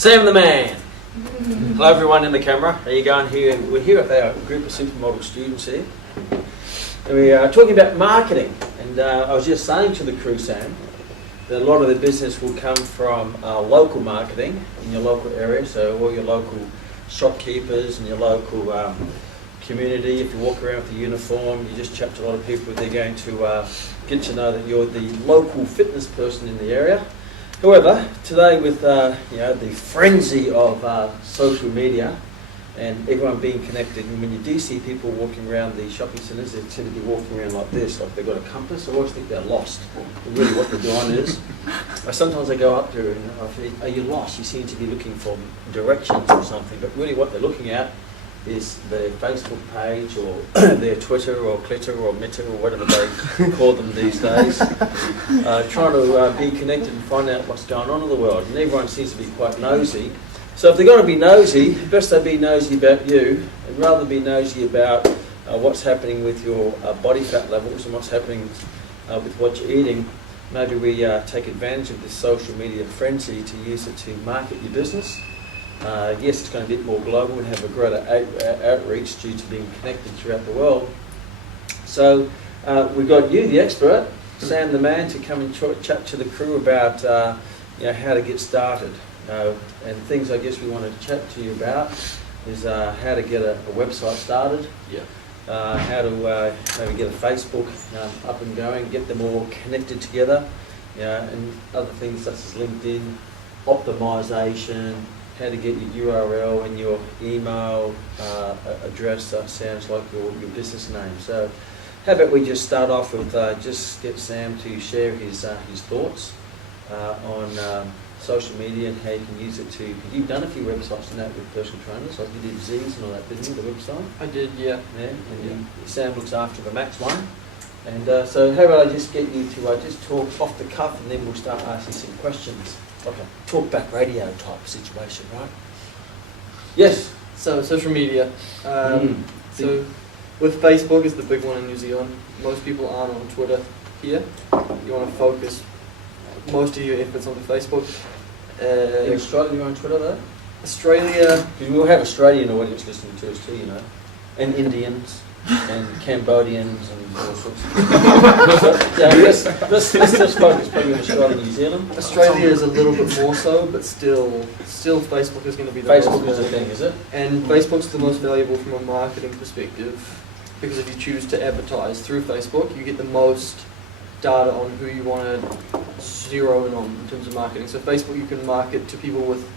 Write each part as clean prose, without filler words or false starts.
Sam the Man. Hello everyone in the camera. How you going here? We're here with our group of supermodel students here. And we are talking about marketing. And I was just saying to the crew, Sam, that a lot of the business will come from local marketing in your local area. So all your local shopkeepers and your local community. If you walk around with a uniform, you just chat to a lot of people. They're going to get to know that you're the local fitness person in the area. However, today with the frenzy of social media and everyone being connected, and when you do see people walking around the shopping centres, they tend to be walking around like this, like they've got a compass. I always think they're lost. But really what they're doing is, sometimes I go up to and I think, are you lost? You seem to be looking for directions or something. But really what they're looking at is their Facebook page or their Twitter or Clitter or Mitter or whatever they call them these days, trying to be connected and find out what's going on in the world. And everyone seems to be quite nosy. So if they're going to be nosy, best they be nosy about you, and rather than be nosy about what's happening with your body fat levels and what's happening with what you're eating, maybe we take advantage of this social media frenzy to use it to market your business. Yes, it's going to be a bit more global and have a greater outreach due to being connected throughout the world. So we've got you, the expert, Sam the Man, to come and chat to the crew about how to get started. And things I guess we want to chat to you about is how to get a website started, how to maybe get a Facebook up and going, get them all connected together, and other things such as LinkedIn, optimization, how to get your URL and your email address sounds like your business name. So how about we just start off with just get Sam to share his thoughts on social media and how you can use it to, because you've done a few websites and that with personal trainers, like you did Z's and all that, didn't you, the website? I did, yeah. And Sam looks after the Max one. And so how about I just get you to just talk off the cuff and then we'll start asking some questions. Like a talkback radio type situation, right? Yes. So social media. So with Facebook is the big one in New Zealand. Most people aren't on Twitter here. You want to focus most of your efforts onto Facebook. In Australia, you're on Twitter though? Australia. Because we'll have Australian audience listening to us too, you know, and Indians. And Cambodians and all sorts of things. Let's just focus probably on Australia and New Zealand. Australia is a little bit more so, but still Facebook is going to be the Facebook most is the thing, is it? And Facebook's the most valuable from a marketing perspective, because if you choose to advertise through Facebook, you get the most data on who you want to zero in on in terms of marketing. So Facebook, you can market to people with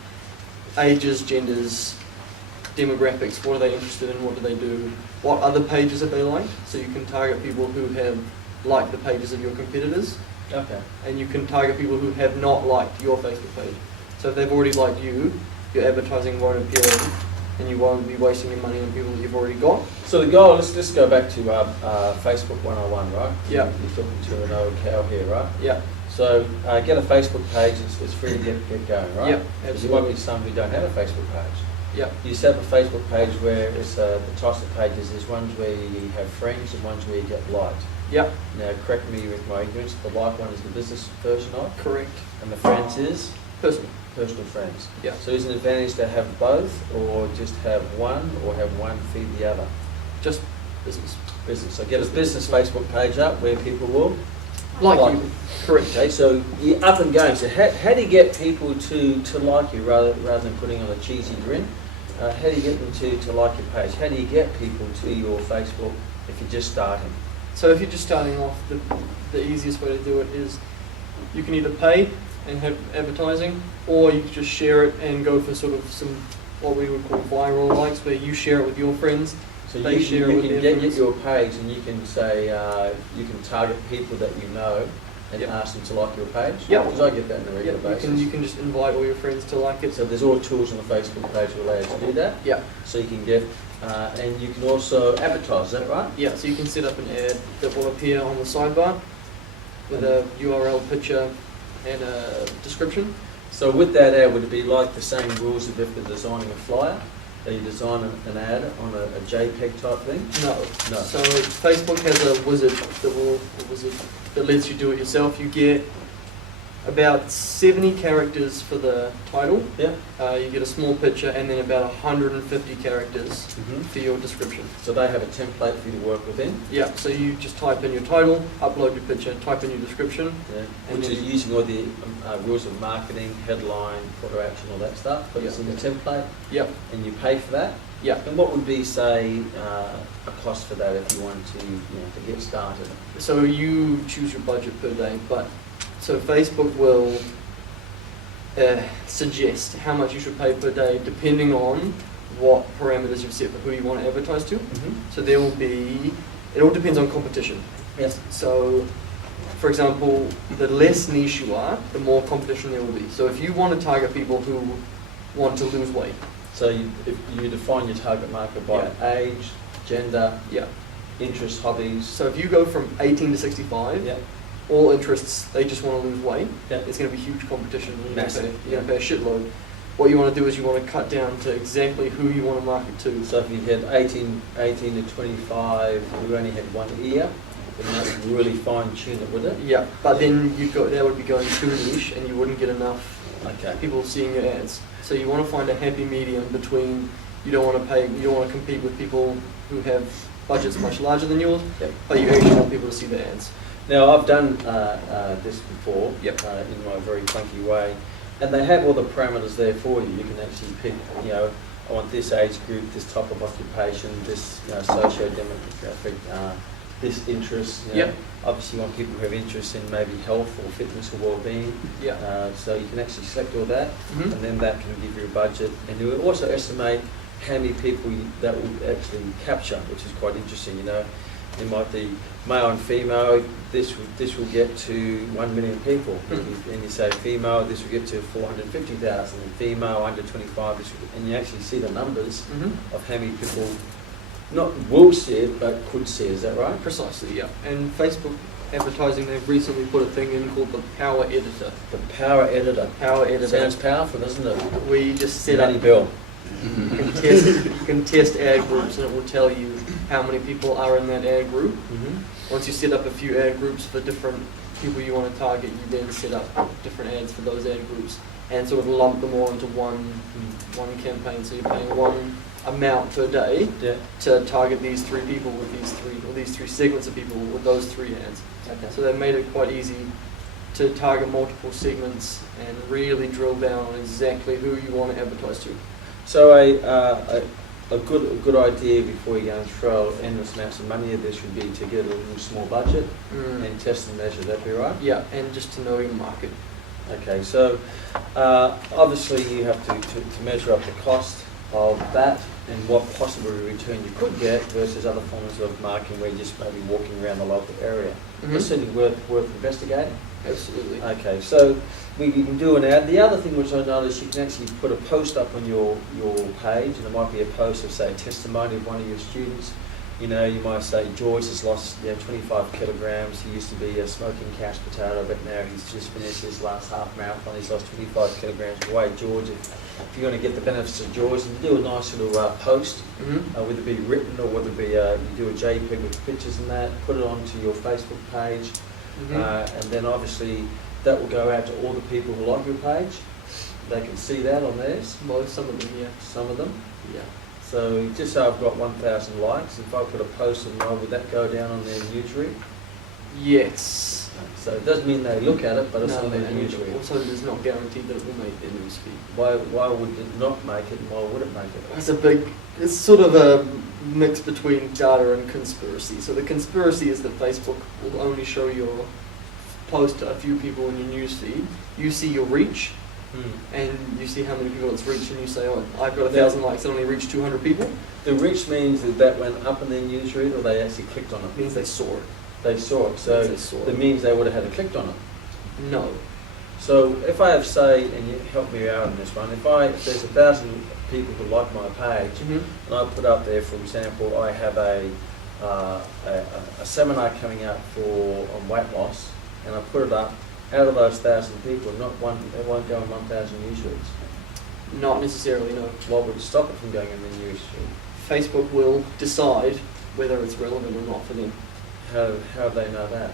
ages, genders, demographics, what are they interested in, what do they do, what other pages have they liked, so you can target people who have liked the pages of your competitors. Okay. And you can target people who have not liked your Facebook page. So if they've already liked you, your advertising won't appear and you won't be wasting your money on people that you've already got. So the goal, let's go back to Facebook 101, right? Yeah. You're talking to an old cow here, right? Yeah. So get a Facebook page, it's free to get going, right? Yeah, Because you won't be some who don't have a Facebook page. Yeah. You set up a Facebook page where it's the types of pages, there's ones where you have friends and ones where you get liked. Yeah. Now correct me with my ignorance, the like one is the business version of, Correct. and the friends is? Personal friends. Yeah. So is it an advantage to have both, or just have one, or have one feed the other? Just business. Business. So get a business Facebook page up where people will Like you. Correct. Okay, so you're up and going. So how do you get people to like you rather than putting on a cheesy grin? How do you get them to like your page? How do you get people to your Facebook if you're just starting? So if you're just starting off, the easiest way to do it is you can either pay and have advertising, or you can just share it and go for sort of some what we would call viral likes, where you share it with your friends. So they you share can it with their get friends. your page and you can say, you can target people that you know and Yep. ask them to like your page? Yep. Because I get that on a regular basis. You can just invite all your friends to like it. So there's all tools on the Facebook page that allow you to do that? Yeah. So you can get, and you can also advertise, is that right? Yeah, so you can set up an ad that will appear on the sidebar with a URL, picture, and a description. So with that ad, would it be like the same rules of if they're designing a flyer? That you design an ad on a JPEG type thing? No. No. So Facebook has a wizard that lets you do it yourself. You get About 70 characters for the title. Yeah. You get a small picture, and then about 150 characters Mm-hmm. for your description. So they have a template for you to work within. Yeah, so you just type in your title, upload your picture, type in your description. Yeah. And Which then is using all the rules of marketing, headline, call to action, all that stuff. But it's in the template, Yep, and you pay for that. yeah. And what would be, say, a cost for that if you wanted to, to get started? So you choose your budget per day, but so Facebook will suggest how much you should pay per day depending on what parameters you've set for who you want to advertise to. So there will be, it all depends on competition. Yes. So, for example, the less niche you are, the more competition there will be. So if you want to target people who want to lose weight, So if you define your target market by age, gender, yeah. interests, hobbies. So if you go from 18 to 65, Yeah. all interests, they just want to lose weight, Yeah. it's going to be huge competition. You're going Massive. to pay a shitload. What you want to do is you want to cut down to exactly who you want to market to. So if you had 18 to 25, you only had 1 ear, then that would really fine tune it, would it? Yeah, but then that would be going too niche, and you wouldn't get enough Okay. people seeing your ads. So you want to find a happy medium between you don't want to compete with people who have budgets much larger than yours, Yep. but you actually want people to see the ads. Now I've done this before Yep. in my very clunky way, and they have all the parameters there for you. You can actually pick, I want this age group, this type of occupation, this socio-demographic, this interest. Yep. Obviously, you want people who have interest in maybe health or fitness or well-being. Yeah. So you can actually select all that, Mhm. and then that can give you a budget, and you will also estimate how many people that will actually capture, which is quite interesting. It might be male and female. This will get to 1 million people, and you say female, this will get to 450,000, and female under 25, and you actually see the numbers Mm-hmm. of how many people not will see it but could see it. Is that right? Precisely, yeah. And Facebook advertising, they've recently put a thing in called the Power Editor. The power editor. Power Editor. Sounds powerful, doesn't it? We just set Money up, bill. you can test ad groups, and it will tell you how many people are in that ad group. Mm-hmm. Once you set up a few ad groups for different people you want to target, you then set up different ads for those ad groups and sort of lump them all into one campaign. So you're paying one amount per day Yeah. to target these 3 people with these three segments of people with those 3 ads. Okay. So they made it quite easy to target multiple segments and really drill down on exactly who you want to advertise to. So a good idea before you go and throw endless amounts of money at this would be to get a little small budget and test and measure. That'd be right. Yeah, and just to know your market. Okay. So obviously you have to measure up the cost of that and what possible return you could get versus other forms of marketing where you're just maybe walking around the local area. It's certainly worth investigating. Absolutely. Okay, so we can do an ad. The other thing which I noticed, you can actually put a post up on your page, and it might be a post of, say, a testimony of one of your students. You might say, George has lost 25 kilograms. He used to be a smoking couch potato, but now he's just finished his last half marathon. He's lost 25 kilograms of weight. George, if you're going to get the benefits of George, and do a nice little post, whether it be written or whether it be you do a JPEG with pictures and that, put it onto your Facebook page. And then obviously that will go out to all the people who like your page. They can see that on theirs. Some of them, yeah. Some of them. Yeah. So just say I've got 1,000 likes. If I put a post on mine, would that go down on their newsread? Yes. So it doesn't mean they look at it, but it's on their and newsread. also it's not guaranteed that it will make their newsfeed. Why would it not make it, and why would it make it? It's sort of a mix between data and conspiracy. So the conspiracy is that Facebook will only show your post to a few people in your newsfeed. You see your reach, and you see how many people it's reached, and you say, oh, I've got 1,000 likes, it only reached 200 people. The reach means that went up in their newsread, or they actually clicked on it? It means they saw it. They saw it, so that means they would have had clicked on it. No. So if I have, say, and you help me out on this one, if there's 1,000 people who like my page, and I put up there, for example, I have a seminar coming up on weight loss, and I put it up, out of those 1,000 people, it won't go in 1,000 newsreads. Not necessarily, no. What would stop it from going in the newsread? Facebook will decide whether it's relevant or not for them. How do they know that?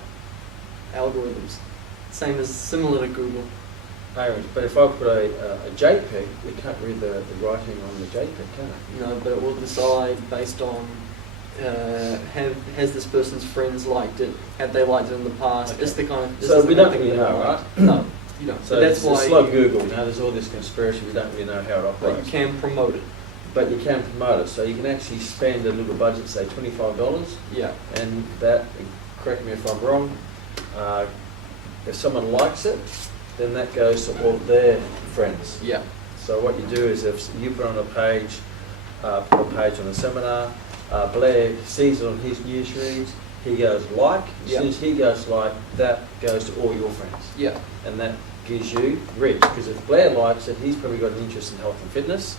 Algorithms. Same as similar to Google. But if I put a JPEG, you can't read the writing on the JPEG, can it? No, but it will decide based on has this person's friends liked it? Have they liked it in the past? Okay. It's the kind of. So we don't really know, right? No, you don't. So But that's why. it's like Google. You know, there's all this conspiracy. We don't really know how it But operates. you can promote it. But you can promote it, so you can actually spend a little budget, say $25, Yeah. and that, correct me if I'm wrong, if someone likes it, then that goes to all their friends. Yeah. So what you do is if you put on a page, put a page on a seminar, Blair sees it on his news reads, he goes like, as Yeah. soon as he goes like, that goes to all your friends. Yeah. And that gives you reach, because if Blair likes it, he's probably got an interest in health and fitness,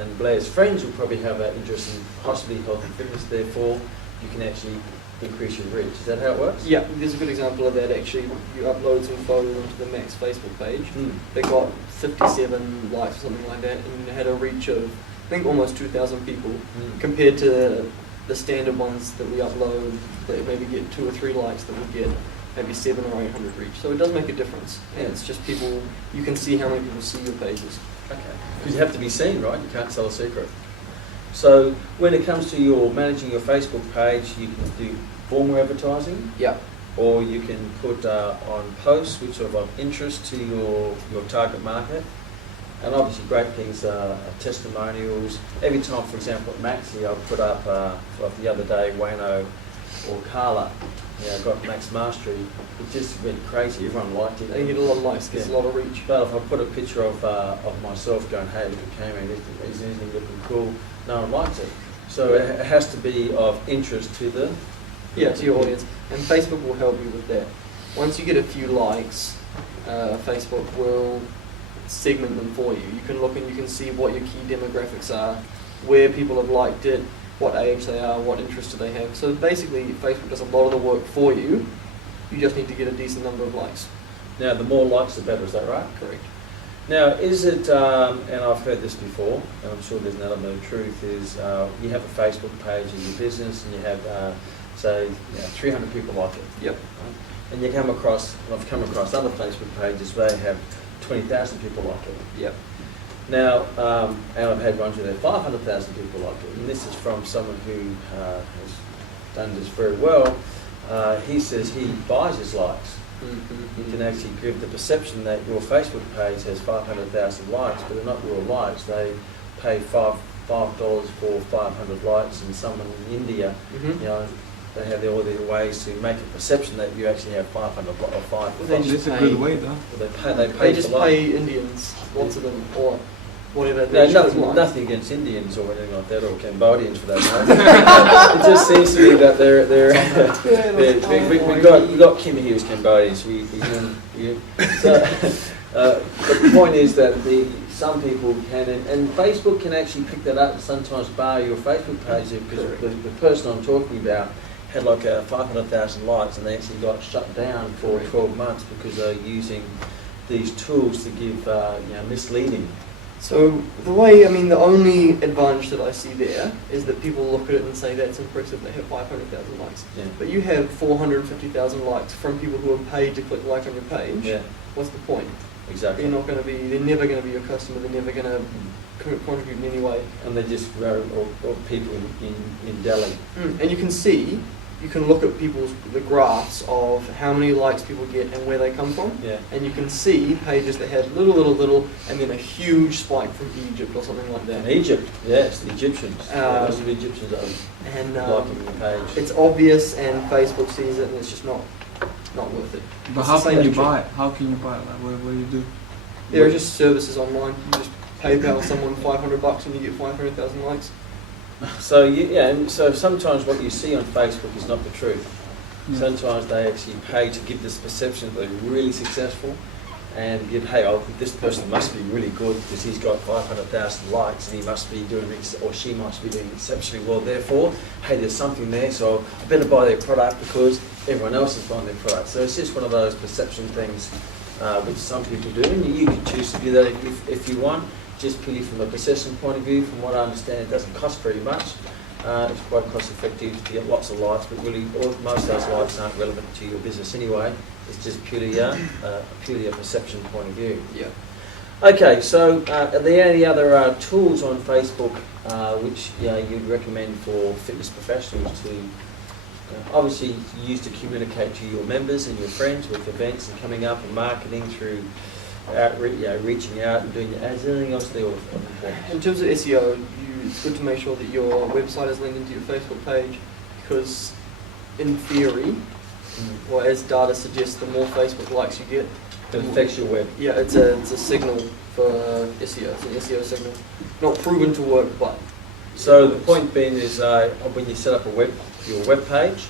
and Blair's friends will probably have an interest in possibly health and fitness, therefore you can actually increase your reach. Is that how it works? Yeah, there's a good example of that actually. You upload some photos onto the Max Facebook page. Hmm. They got 57 likes or something like that, and had a reach of, I think, almost 2,000 people, Hmm. compared to the standard ones that we upload that maybe get 2 or 3 likes that would get maybe 700 or 800 reach. So it does make a difference. And it's just people, you can see how many people see your pages. Okay. Because you have to be seen, right? You can't sell a secret. So when it comes to your managing your Facebook page, you can do formal advertising, Yeah. or you can put on posts which are of interest to your target market. And obviously great things are testimonials. Every time, for example, at Maxi, I'll put up, like the other day, Wayno or Carla, got Max Mastery. It just went crazy. Everyone liked it. They get a lot of likes, gets a lot of reach. But if I put a picture of myself going, hey, look at Cammy, is anything looking cool? No one likes it. So it has to be of interest to the To your audience. And Facebook will help you with that. Once you get a few likes, Facebook will segment them for you. You can look and you can see what your key demographics are, where people have liked it, what age they are, what interests do they have. So basically, Facebook does a lot of the work for you. You just need to get a decent number of likes. Now, the more likes, the better. Is that right? Correct. Now, is it, and I've heard this before, and I'm sure there's an element of truth, is you have a Facebook page of your business and you have, say, 300 people like it. Yep. And you come across, and I've come across other Facebook pages where they have 20,000 people like it. Yep. Now, and I've had ones where there are 500,000 people like it, and this is from someone who has done this very well. He says he buys his likes. Mm-hmm. You can actually give the perception that your Facebook page has 500,000 likes, but they're not real likes. They pay $5 for 500 likes, and someone in India, Mm-hmm. they have all their ways to make a perception that you actually have 500 or 5. They just That's a pay- good way, though. They pay They just for likes. pay Indians, lots of them, or whatever. No, they choose like. nothing against Indians or anything like that, or Cambodians for that matter. It just seems to me that we got Kim here who's Cambodian, so the point is that some people can, and Facebook can actually pick that up and sometimes bar your Facebook page because the person I'm talking about had like 500,000 likes and they actually got shut down for 12 months because they're using these tools to give misleading. So the way, the only advantage that I see there is that people look at it and say that's impressive, they have 500,000 likes. Yeah. But you have 450,000 likes from people who are paid to click like on your page. Yeah, What's the point? exactly. They're never going to be your customer, they're never going to contribute in any way. And they just or people in Delhi. And you can look at the graphs of how many likes people get and where they come from. Yeah. And you can see pages that had little, and then a huge spike from Egypt or something like that. In Egypt, yes, the Egyptians. Most of the Egyptians are And liking the page. it's obvious, and Facebook sees it, and it's just not worth it. But It's how the same can you as buy it? How can you buy it? Like, what do you do? There are just services online. You just PayPal someone $500 and you get 500,000 likes. So and so sometimes what you see on Facebook is not the truth. Yeah. Sometimes they actually pay to give this perception that they're really successful, and give, this person must be really good because he's got 500,000 likes and he must be doing or she must be doing exceptionally well. Therefore, hey, there's something there, so I better buy their product because everyone else is buying their product. So it's just one of those perception things which some people do, and you can choose to do that if you want. Just purely from a perception point of view, from what I understand, it doesn't cost very much. It's quite cost effective to get lots of likes, but really most of those likes aren't relevant to your business anyway. It's just purely a perception point of view. Yeah. Okay, so are there any other tools on Facebook which you'd recommend for fitness professionals to obviously use to communicate to your members and your friends with events and coming up and marketing through reaching out and doing your ads? Anything else there of importance? In terms of SEO, it's good to make sure that your website is linked into your Facebook page, because in theory, or as data suggests, the more Facebook likes you get, It affects your web. yeah, it's a signal for SEO. It's an SEO signal, not proven to work, but So the point being is when you set up your web page,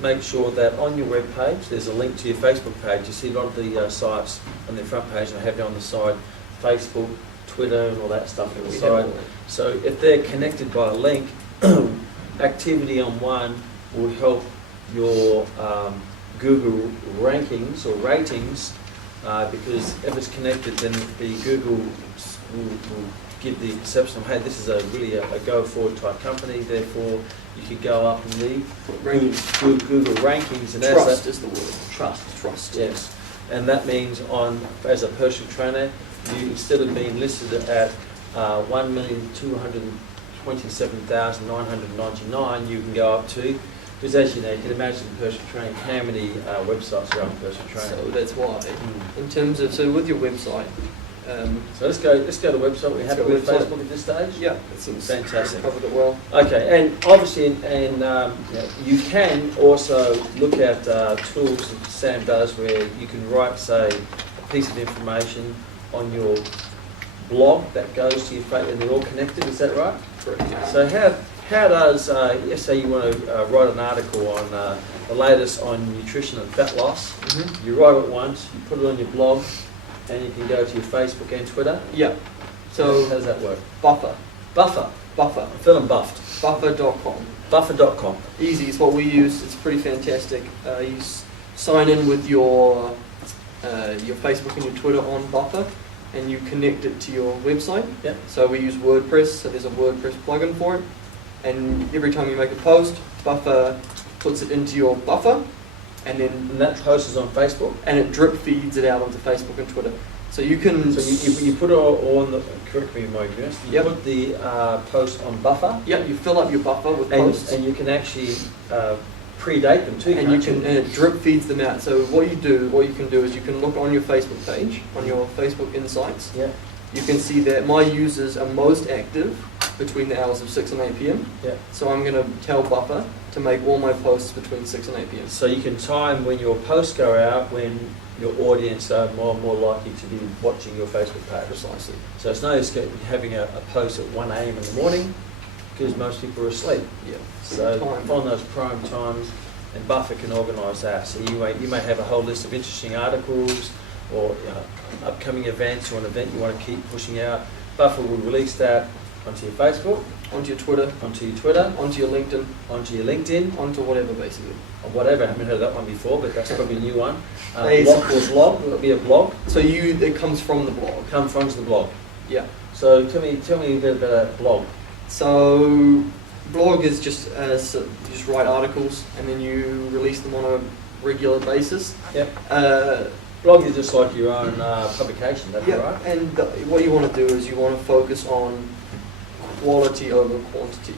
make sure that on your web page there's a link to your Facebook page. You see a lot of the sites on their front page, they have it on the side, Facebook, Twitter and all that stuff on the we side. have all that. So if they're connected by a link, activity on one will help your Google rankings or ratings because if it's connected, then the Google will give the perception of, hey, this is really a go-forward type company, therefore you could go up in the Google rankings. And Trust is the word. Trust, yes. And that means as a personal trainer, you instead of being listed at 1,227,999, you can go up to, because as you know, you can imagine personal training, how many websites are on personal training. So that's why, in terms of, so with your website, So let's go to the website. We're Let's happy go with website. Facebook at this stage? yeah, it seems Fantastic. covered it well. Okay, and obviously, you can also look at tools that Sam does where you can write, say, a piece of information on your blog that goes to your Facebook, and they're all connected. Is that right? Correct. Yeah. So how does, let's say you want to write an article on the latest on nutrition and fat loss. Mhm. You write it once, you put it on your blog, and you can go to your Facebook and Twitter. Yeah. How So does that work? Buffer, Buffer. Buffer, I'm feeling buffed. Buffer.com. Buffer.com. Easy. It's what we use. It's pretty fantastic. You sign in with your Facebook and your Twitter on Buffer, and you connect it to your website. Yep. So we use WordPress. So there's a WordPress plugin for it, and every time you make a post, Buffer puts it into your Buffer, and then And that post is on Facebook. and it drip feeds it out onto Facebook and Twitter. So you can. So you put it all on the, correct me if I'm ignorant, you Yep. put the post on Buffer, Yeah, you fill up your Buffer with and posts. you can actually predate them too, And you can't can, and it drip feeds them out. So what you can do is you can look on your Facebook page, on your Facebook Insights. Yeah, You can see that my users are most active between the hours of 6 and 8 p.m. yeah. So I'm going to tell Buffer to make all my posts between 6 and 8 p.m. So you can time when your posts go out when your audience are more and more likely to be watching your Facebook page. Precisely. So it's no use having a post at 1 a.m. in the morning because most people are asleep. Yeah. So Time. find those prime times, and Buffer can organise that. So you may have a whole list of interesting articles or upcoming events or an event you want to keep pushing out. Buffer will release that onto your Facebook, Onto your Twitter, onto your Twitter, onto your LinkedIn, onto your LinkedIn, onto whatever basically. or whatever. I haven't heard of that one before, but that's probably a new one. Hey, Blog or blog, it'll be a blog. So it comes from the blog. Come from the blog. Yeah. So tell me a bit about a blog. So blog is just you just write articles and then you release them on a regular basis. Yep. Uh, Blog is just like your own publication, that's Yeah, right? and what you want to do is you want to focus on quality over quantity.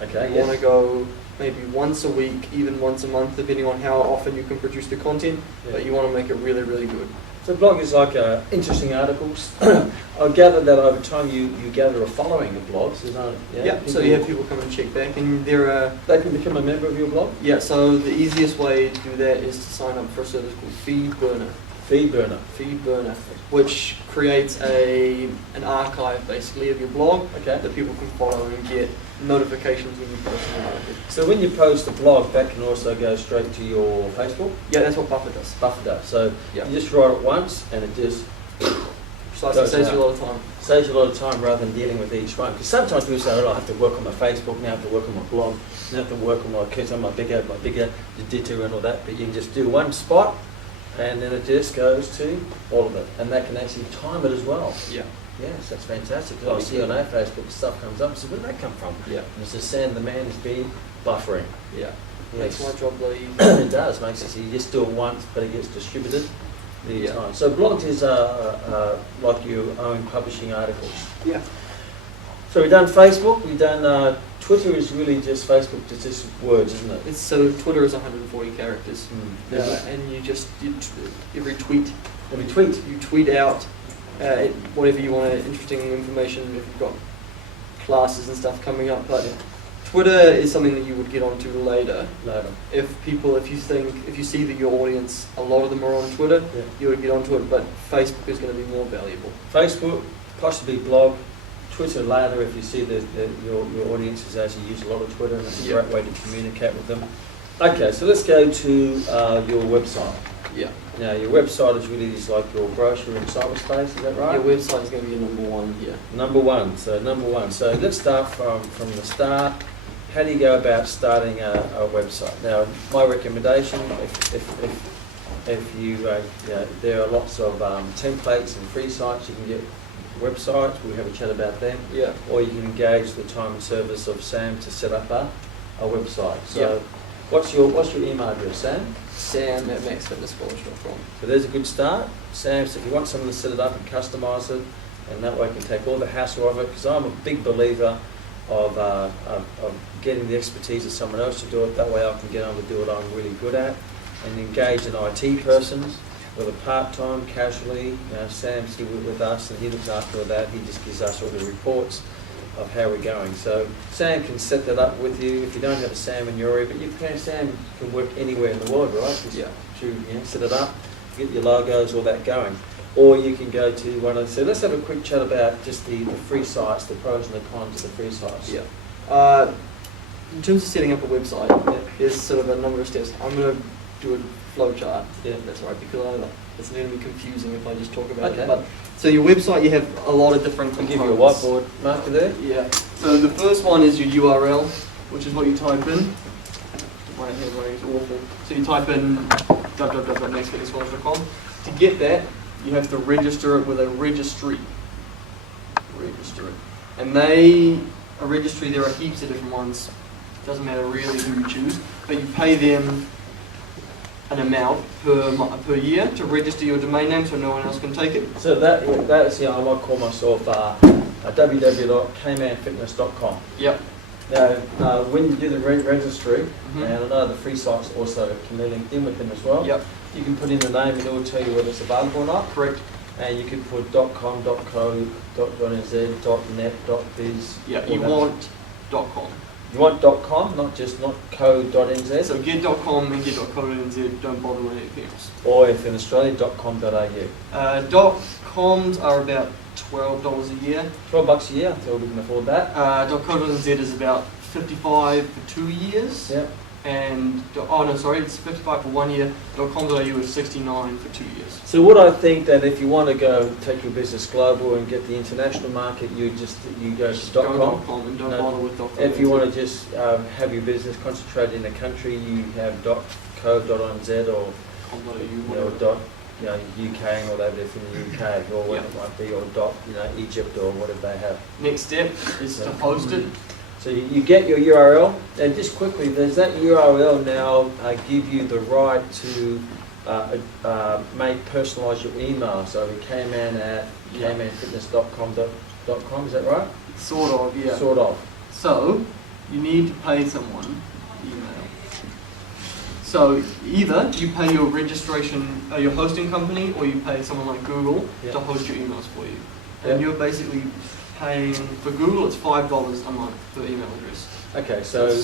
Okay, You yeah. want to go maybe once a week, even once a month, depending on how often you can produce the content, Yeah. but you want to make it really, really good. So blog is like interesting articles. I gather that over time you gather a following of blogs. Is that, Yeah, so you have people come and check back, and there are, They can become a member of your blog? yeah, so the easiest way to do that is to sign up for a service called FeedBurner. FeedBurner. FeedBurner, which creates an archive basically of your blog Okay. that people can follow and get notifications when you post an article. So when you post a blog, that can also go straight to your Facebook? Yeah, that's what Buffer does. Buffer does. So Yeah. you just write it once and it just Precisely, Goes saves out. you a lot of time. saves you a lot of time rather than dealing with each one. Because sometimes people say, oh, I have to work on my Facebook, now I have to work on my blog, now I have to work on my kids, on my bigger editor and all that. But you can just do one spot and then it just goes to all of it. And they can actually time it as well. Yeah. Yes, that's fantastic. I see on our Facebook stuff comes up. So where did that come from? Yeah. And it says, Sam the man has been buffering. Yeah. Makes my job bloody easy. It does, makes it easy. You just do it once, but it gets distributed many Yeah. times. So blogs is like your own publishing articles. Yeah. So we've done Facebook, we've done Twitter is really just Facebook, it's just words, isn't it? It's so Twitter is 140 characters, Yeah. and every tweet Every tweet. you tweet out whatever you want, interesting information. If you've got classes and stuff coming up, but Twitter is something that you would get onto later. Later. If you see that your audience, a lot of them are on Twitter, Yeah. you would get onto it. But Facebook is going to be more valuable. Facebook, possibly blog, Twitter later if you see that your audiences actually use a lot of Twitter and it's a Yeah. great way to communicate with them. Okay, so let's go to your website. Yeah. Now your website is really just like your brochure in cyberspace, is that right? Your website is going to be your number one here. Number one. So let's start from the start. How do you go about starting a website? Now, my recommendation, if you there are lots of templates and free sites you can get websites. We'll have a chat about them. Yeah. Or you can engage the time and service of Sam to set up a website. So, Yeah. what's your email address, Sam? Sam@maxfitnesscollege.com. So there's a good start. Sam, so if you want someone to set it up and customise it, and that way you can take all the hassle of it, because I'm a big believer of getting the expertise of someone else to do it. That way I can get on to do what I'm really good at, and engage an IT person, whether part-time, casually. You know, Sam's here with us, and he looks after all that. He just gives us all the reports of how we're going. So Sam can set that up with you. If you don't have a Sam in your area, but Sam can work anywhere in the world, right? Just Yeah. set it up, get your logos, all that going. Or you can go to one of the, so let's have a quick chat about just the free sites, the pros and the cons of the free sites. Yeah. In terms of setting up a website, there's sort of a number of steps. I'm going to do a flow chart. Yeah. That's right, because it's going to be confusing if I just talk about Okay. it. But so your website, you have a lot of different I'll components. give you a whiteboard marker there. Yeah. So the first one is your URL, which is what you type in. My handwriting is awful. So you type in www.maxfitnesscollege.com. To get that, you have to register it with a registry. Register it. And a registry, there are heaps of different ones. Doesn't matter really who you choose, but you pay them an amount per year to register your domain name so no one else can take it. So that's I might call myself www.kmanfitness.com. Yep. Now, when you do the registry, Mhm. and I know the free sites also can be linked in with them as well. Yep. You can put in the name and it will tell you whether it's available or not. Correct. And you can put .com, .co, .nz, .net, .biz. Yeah. all You that. want .com. You want .com, not .co.nz, So get .com and get .co.nz, don't bother with anything else. or if in Australia, .com.au. .coms are about $12 a year. $12 a year until we can afford that. .co.nz is about $55 for 2 years. Yep. And, it's $55 for 1 year. .com.au is $69 for 2 years. So what I think that if you want to go take your business global and get the international market, you go to Go .com. .com and don't No. bother with .com. If you want to just have your business concentrated in a country, you have .co.nz or .com.au, UK and all that if in the UK or what it might be, or Egypt or whatever they have. Next step is to host it. So you get your URL, and just quickly, does that URL now give you the right to personalise your email? So we kman@kmanfitness.com, is that right? Sort of, yeah. Sort of. So, you need to pay someone email. So, either you pay your registration, your hosting company, or you pay someone like Google Yeah. to host your emails for you. Yeah. And you're basically paying, for Google it's $5 a month per email address. Okay, so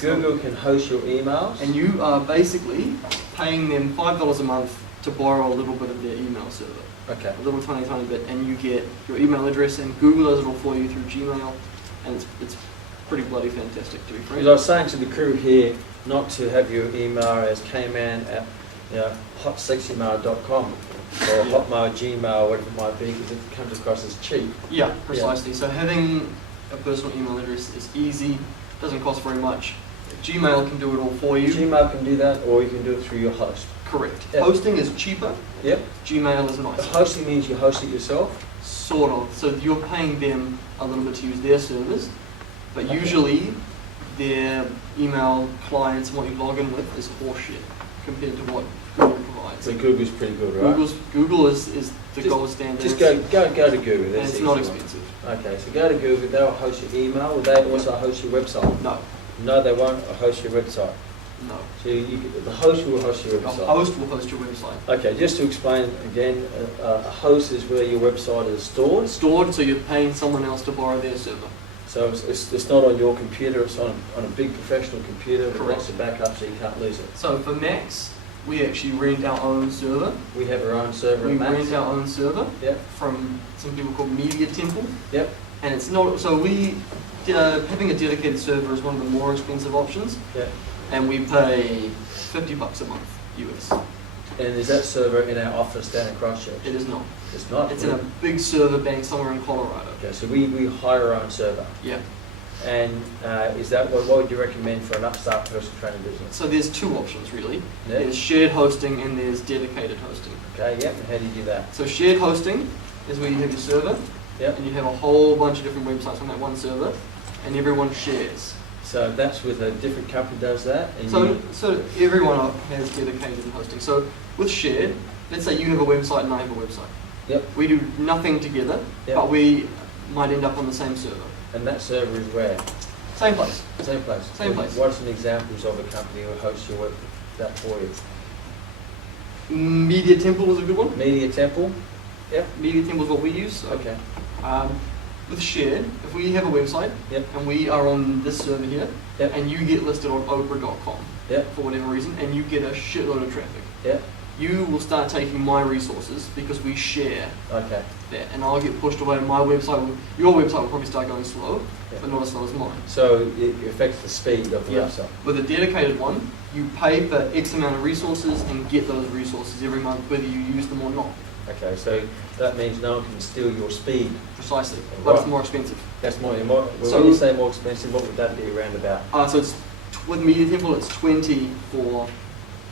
Google can host your emails. And you are basically paying them $5 a month to borrow a little bit of their email server. Okay. A little tiny bit, and you get your email address, and Google does it all for you through Gmail, and it's pretty bloody fantastic, to be frank. Because I was saying to the crew here not to have your email as kman@hotsexymail.com or Hotmail, Gmail, whatever it might be, because it comes across as cheap. Yeah, precisely. So having a personal email address is easy, doesn't cost very much. Gmail can do it all for you. Gmail can do that, or you can do it through your host. Correct. Yeah. Hosting is cheaper. Yep. Gmail is The nicer. hosting means you host it yourself. Sort of. So you're paying them a little bit to use their servers, but Okay. usually their email clients and what you log in with is horseshit compared to what Google provides. So Google's pretty good, right? Google is the Just- gold standard. Just go to Google. and That's it's not easy one. expensive. Okay, so go to Google. They'll host your email. Will they also host your website? No, No, they won't host your website. no. So the host will host your A website. host will host your website. Okay, just to explain again, a host is where your website is stored. Stored, so you're paying someone else to borrow their server. So it's not on your computer, it's on a big professional computer with Correct. lots of backup so you can't lose it. So for Macs, we actually rent our own server. We have our own server We at Max. rent our own server Yep. from some people called Media Temple. Yep. And it's not, so having a dedicated server is one of the more expensive options. Yep. And we pay $50 a month, US. And is that server in our office down in Christchurch? It is not. It's not? It's in a big server bank somewhere in Colorado. Okay, so we hire our own server. Yeah. And is that what would you recommend for an upstart personal training business? So there's two options really. Yeah. There's shared hosting and there's dedicated hosting. Okay, yep, and how do you do that? So shared hosting is where you have your server Yep. and you have a whole bunch of different websites on that one server and everyone shares. So that's with a different company does that? And So everyone has dedicated hosting. So with shared, let's say you have a website and I have a website. Yep. We do nothing together, Yep. but we might end up on the same server. And that server is where? Same place. Same place? Same place. What are some examples of a company who hosts your web, that for you? Media Temple is a good one. Media Temple? Yep. Media Temple is what we use. Okay. With shared, if we have a website Yep. and we are on this server here, Yep. and you get listed on Oprah.com Yep. for whatever reason, and you get a shitload of traffic, Yep. you will start taking my resources because we share Okay. that, and I'll get pushed away. My website, your website will probably start going slow, Yep. but not as slow as mine. So it affects the speed of the Yeah. website. With a dedicated one, you pay for X amount of resources and get those resources every month, whether you use them or not. Okay, so that means no one can steal your speed. Precisely, but it's Right. more expensive. That's more, So- when you say more expensive, what would that be around about? So it's with Media Temple, it's 20 for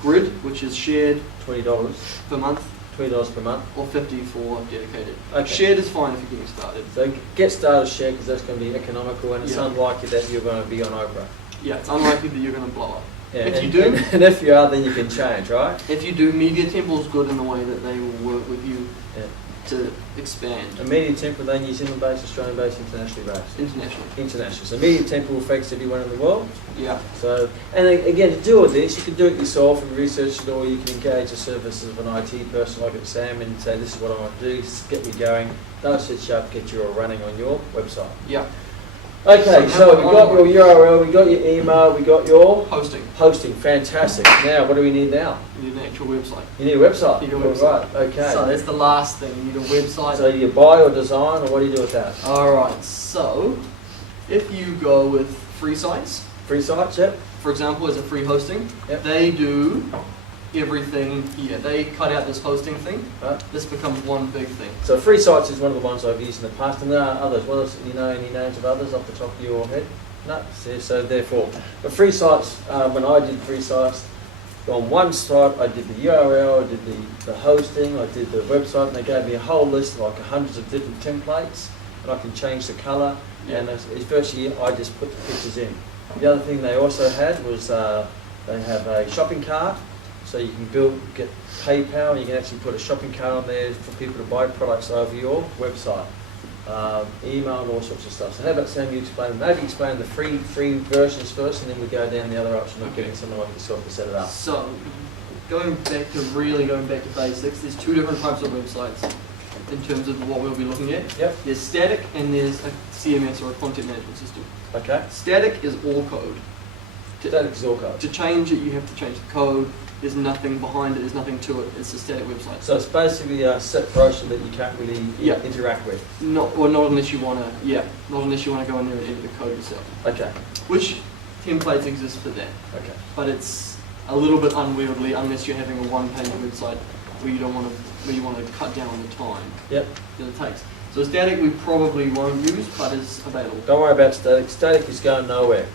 Grid, which is shared $20? per month, $20 per month? or 50 for dedicated. Okay. Shared is fine if you're getting started. So get started share because that's going to be economical and it's Yeah. unlikely that you're going to be on Oprah. Yeah, it's unlikely that you're going to blow up. Yeah, If and, you do- and if you are, then you can change, right? If you do, Media Temple's good in the way that they will work with you Yeah. to expand A Media Temple, they New Zealand based, Australian based, internationally based? internationally. International. So Media Temple affects everyone in the world. Yeah. So, and again, to do all this, you can do it yourself and research it, or you can engage the services of an IT person like Sam and say, this is what I want to do, get me going. They'll set you up, get you all running on your website. Yeah. Okay, so we got your URL, we got your email, we got your Hosting. hosting. Fantastic. Now, what do we need now? You need an actual website. You need a website. You need a All website. right, okay. So that's the last thing. You need a website. So you buy or design, or what do you do with that? Alright, so if you go with free sites, Free sites, yep. for example, as a free hosting, Yep. they do everything here. They cut out this hosting thing. Right. This becomes one big thing. So free sites is one of the ones I've used in the past, and there are others. What else? You know any names of others off the top of your head? No. So therefore, but free sites. When I did free sites, on one site I did the URL, I did the hosting, I did the website, and they gave me a whole list, like hundreds of different templates, and I can change the colour. Yeah. And it's virtually I just put the pictures in. The other thing they also had was they have a shopping cart. So you can get PayPal, and you can actually put a shopping cart on there for people to buy products over your website, email and all sorts of stuff. So how about Sam, you maybe explain the free versions first, and then we go down the other option of getting someone like yourself to set it up. So, going back to basics, there's two different types of websites in terms of what we'll be looking at. Yep. There's static and there's a CMS or a content management system. Okay. Static is all code. Static is all code. To change it, you have to change the code. There's nothing behind it. There's nothing to it. It's a static website. So it's basically a set brochure that you can't really Yeah. interact with. Not unless you want to. Yeah, not unless you want to go in there and edit the code yourself. Okay. Which templates exist for that, Okay. but it's a little bit unwieldy unless you're having a one-page website where you want to cut down on the time Yep. that it takes. So static we probably won't use, but is available. Don't worry about static. Static is going nowhere.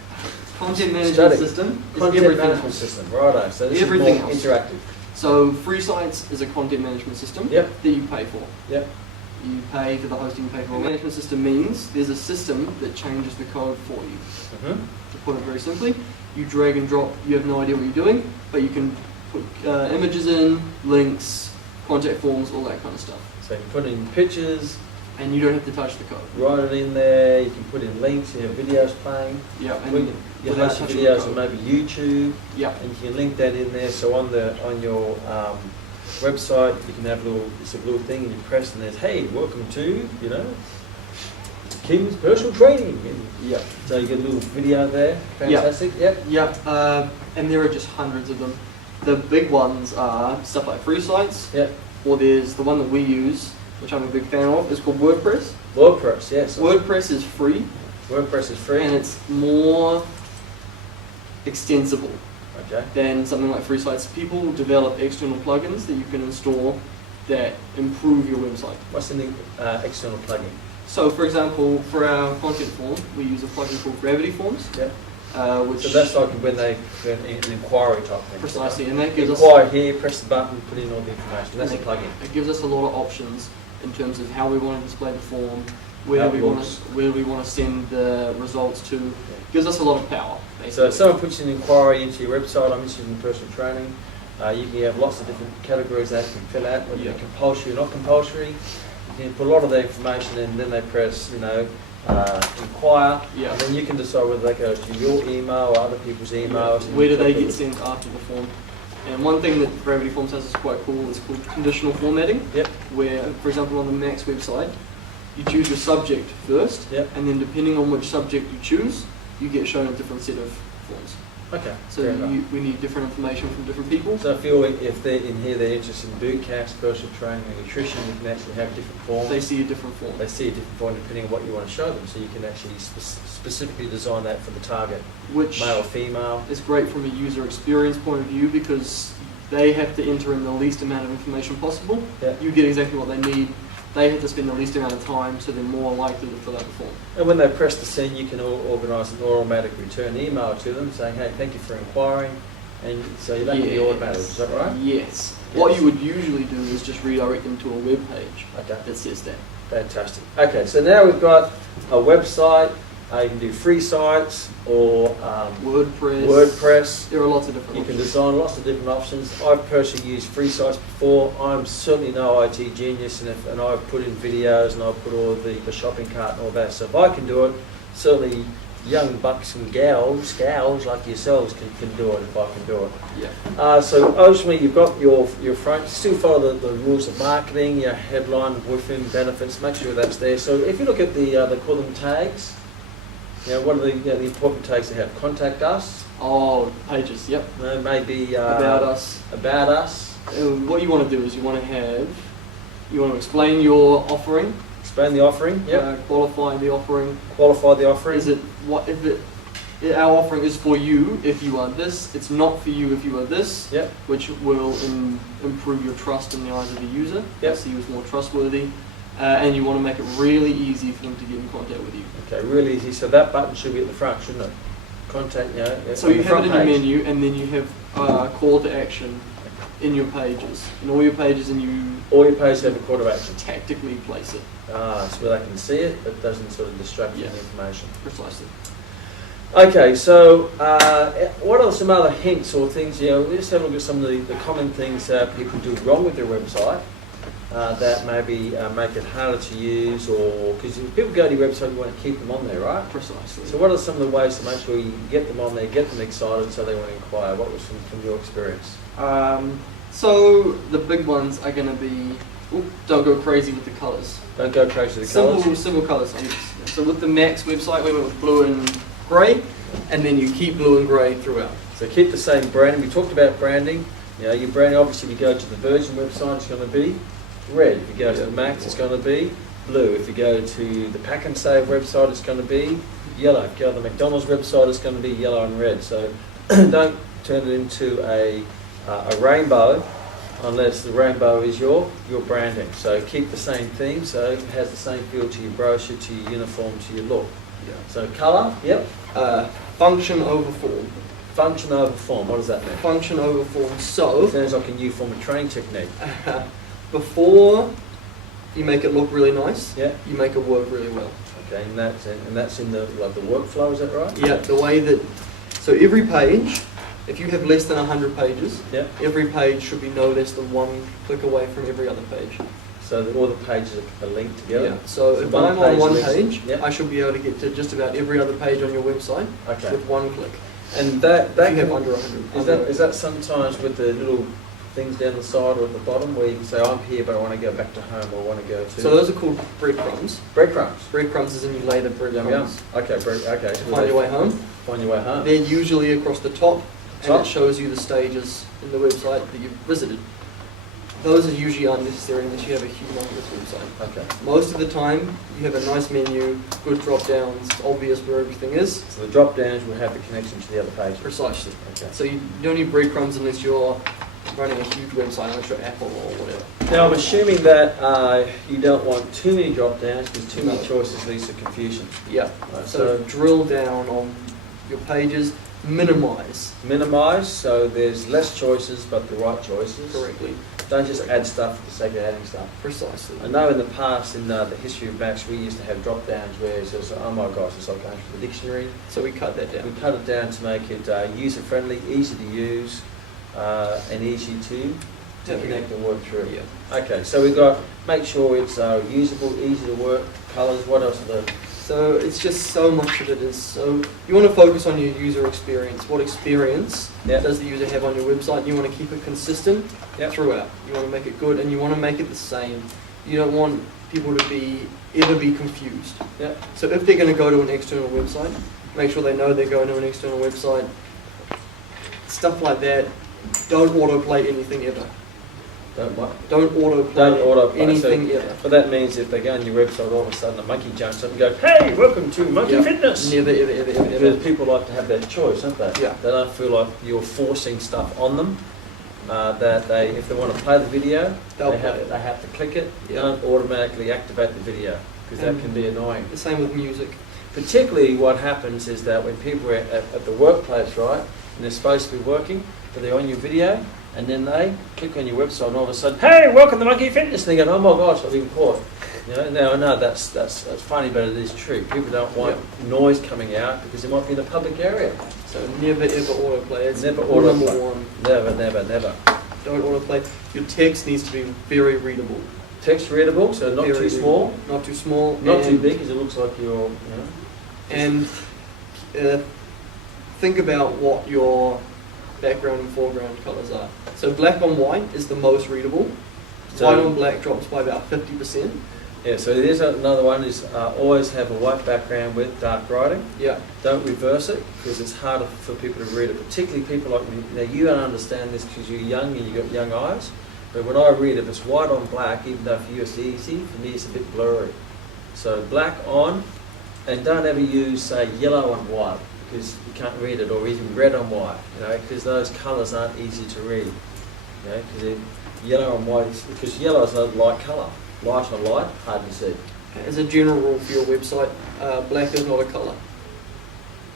Content management Static. system is Content everything management else. system. Righto. So this Everything is more else. interactive. So free sites is a content management system Yep. that you pay for. Yep. You pay for the hosting, you pay for the management system means there's a system that changes the code for you. Mhm. To put it very simply, you drag and drop, you have no idea what you're doing, but you can put images in, links, contact forms, all that kind of stuff. So you can put in pictures, And you don't have to touch the code. write it in there, you can put in links, you have videos playing. Yeah, We and can- You without host your touching the videos code. on maybe YouTube, yeah, and you can link that in there. So on your website, you can have it's a little thing, and you press, and there's, hey, welcome to, Kim's personal training. And yeah, so you get a little video there. Yeah. Fantastic. Yep. yeah. And there are just hundreds of them. The big ones are stuff like free sites, Yep. or there's the one that we use, which I'm a big fan of. It's called WordPress. WordPress. Yes. WordPress is free, WordPress is free. and it's more extensible Okay. than something like free sites. People develop external plugins that you can install that improve your website. What's in the external plugin? So, for example, for our content form, we use a plugin called Gravity Forms, Yep. which So that's like when an inquiry type thing. precisely, and that gives us Inquire here, press the button, put in all the information. That's a plugin. it gives us a lot of options in terms of how we want to display the form, where How do it we want looks. to send the results to. Gives us a lot of power. So Basically. if someone puts an inquiry into your website, I'm interested in personal training, you can have lots of different categories they can fill out, whether Yeah. they're compulsory or not compulsory. You can put a lot of their information in, then they press, inquire, Yeah. and then you can decide whether that goes to your email or other people's emails. and Where do you they click get sent after the form? And one thing that Gravity Forms has is quite cool. It's called conditional formatting. Yep. Where, for example, on the Max website, you choose your subject first, Yep. and then depending on which subject you choose, you get shown a different set of forms. Okay. So fair enough. we need different information from different people. So if they're in here, they're interested in boot camps, personal training, and nutrition, you can actually have different forms. They see a different form. They see a different form depending on what you want to show them, so you can actually specifically design that for the target, Which male or female. is great from a user experience point of view because they have to enter in the least amount of information possible. Yeah. You get exactly what they need. They have to spend the least amount of time, so they're more likely to fill out the form. And when they press the send, you can organise an automatic return email to them saying, hey, thank you for inquiring, and so that can be automatic, is that right? Yes. What you would usually do is just redirect them to a web page Okay, that says that. fantastic. Okay, so now we've got a website, you can do free sites or WordPress. There are lots of different You can options. design lots of different options. I've personally used free sites before. I'm certainly no IT genius, and I've put in videos and I've put all the shopping cart and all that. So if I can do it, certainly young bucks and gals like yourselves can do it if I can do it. Yeah. So ultimately, you've got your front. Still follow the rules of marketing. Your headline, within benefits. Make sure that's there. So if you look at they call them tags. What are the important tags they have? Contact us. Oh, pages. Yep. Maybe About us. About us. What you want to do is you want to explain your offering. Explain the offering. Yep. Qualify the offering. Qualify the offering. Is it what if it? Our offering is for you if you are this. It's not for you if you are this. Yep. Which will improve your trust in the eyes of the user. Yep. See you as more trustworthy, and you want to make it really easy for them to get in contact with you. Okay, really easy. So that button should be at the front, shouldn't it? Contact. So on you the have it front in your page. menu, and then you have call to action in your pages, in all your pages, and you All your pages have a call to action. tactically place it So where they can see it, but doesn't sort of distract from Yeah. the information. precisely. Okay, so what are some other hints or things? Let's have a look at some of the common things people do wrong with their website that maybe make it harder to use, or because people go to your website, you want to keep them on there, right? Precisely. So what are some of the ways to make sure you get them on there, get them excited, so they want to inquire? What was from your experience? So the big ones are going to be, don't go crazy with the colours. Don't go crazy with the colours. Simple colours. So with the Max website, we went with blue and grey, and then you keep blue and grey throughout. So keep the same branding. We talked about branding. Your branding, obviously, if you go to the Virgin website, it's going to be red. If you go to the Max, it's going to be blue. If you go to the Pack and Save website, it's going to be yellow. If you go to the McDonald's website, it's going to be yellow and red. So don't turn it into a rainbow unless the rainbow is your branding. So keep the same theme, so it has the same feel to your brochure, to your uniform, to your look. Yeah. So colour, yep. Function over form. Function over form, what does that mean? Function over form. So Sounds like a new form of training technique. before you make it look really nice, Yeah. you make it work really well. Okay, and that's in the workflow. Is that right? Yeah, the way that, so every page, if you have less than 100 pages, Yeah. every page should be no less than one click away from every other page. So that all the pages are linked together. Yeah. So if one I'm on page one links- page, yeah. I should be able to get to just about every other page on your website Okay. with one click. And that If you have can, under 100. is that sometimes with the little things down the side or at the bottom where you can say I'm here but I want to go back to home or I want to go to So those are called breadcrumbs. breadcrumbs. Breadcrumbs is when you lay the Yum, yum. breadcrumbs Okay, okay. to find your way home. Find your way home. They're usually across the top, and Top. it shows you the stages in the website that you've visited. Those are usually unnecessary unless you have a humongous website. Okay. Most of the time, you have a nice menu, good drop downs, obvious where everything is. So the drop downs will have the connection to the other pages. Precisely. Okay. So you don't need breadcrumbs unless you're running a huge website, unless you're Apple or whatever. Now I'm assuming that you don't want too many drop downs because too many No. choices leads to confusion. Yeah. Right, So drill down on your pages, minimize minimise so there's less choices but the right choices. correctly. Don't just add stuff for the sake of adding stuff. Precisely. I know in the past, in the history of Macs, we used to have drop downs where it says, oh my gosh, it's like going through the dictionary. So we cut that We down. cut it down to make it user friendly, easy to use, and easy to Yeah. connect and work through. Yeah. Okay, so we've got make sure it's usable, easy to work, colours. What else are the? So it's just so much of it is so, you want to focus on your user experience. What experience Yeah. does the user have on your website? You want to keep it consistent Yeah. throughout. You want to make it good and you want to make it the same. You don't want people to ever be confused. Yeah. So if they're going to go to an external website, make sure they know they're going to an external website. Stuff like that. Don't autoplay anything ever. Don't what? Don't autoplay, Don't autoplay, anything so- ever. But that means if they go on your website, all of a sudden a monkey jumps up and goes, "Hey, welcome to Monkey Yeah. Fitness." Never, ever, ever, ever, Because ever. people like to have that choice, don't they? Yeah. They don't feel like you're forcing stuff on them. That they, if they want to play the video, They'll they play have, it. they have to click it. Yeah. Don't automatically activate the video because that And- can be annoying. The same with music. Particularly, what happens is that when people are at the workplace, right, and they're supposed to be working, but they're on your video, and then they click on your website, and all of a sudden, "Hey, welcome to Monkey Fitness," and they go, "Oh my gosh, I've been caught." You know, now I know that's funny, but it is true. People don't want noise coming out because they might be in a public area. So never ever autoplay. It's Never rule number autoplay. one. Never, never, never. Don't autoplay. Your text needs to be very readable. Text readable, so not Very too readable. small, Not too small. not too and- big, because it looks like you're, you know. And think about what your background and foreground colours are. So black on white is the most readable. So- White on black drops by about 50%. Yeah, so there's another one is always have a white background with dark writing. Yeah. Don't reverse it because it's harder for people to read it, particularly people like me. Now you don't understand this because you're young and you've got young eyes, but when I read, if it's white on black, even though for you it's easy, for me it's a bit blurry. So black on, and don't ever use say yellow on white because you can't read it, or even red on white, you know, because those colours aren't easy to read. You know, because yellow on white, because yellow is a light colour. Light on light, hard to see. As a general rule for your website, black is not a colour.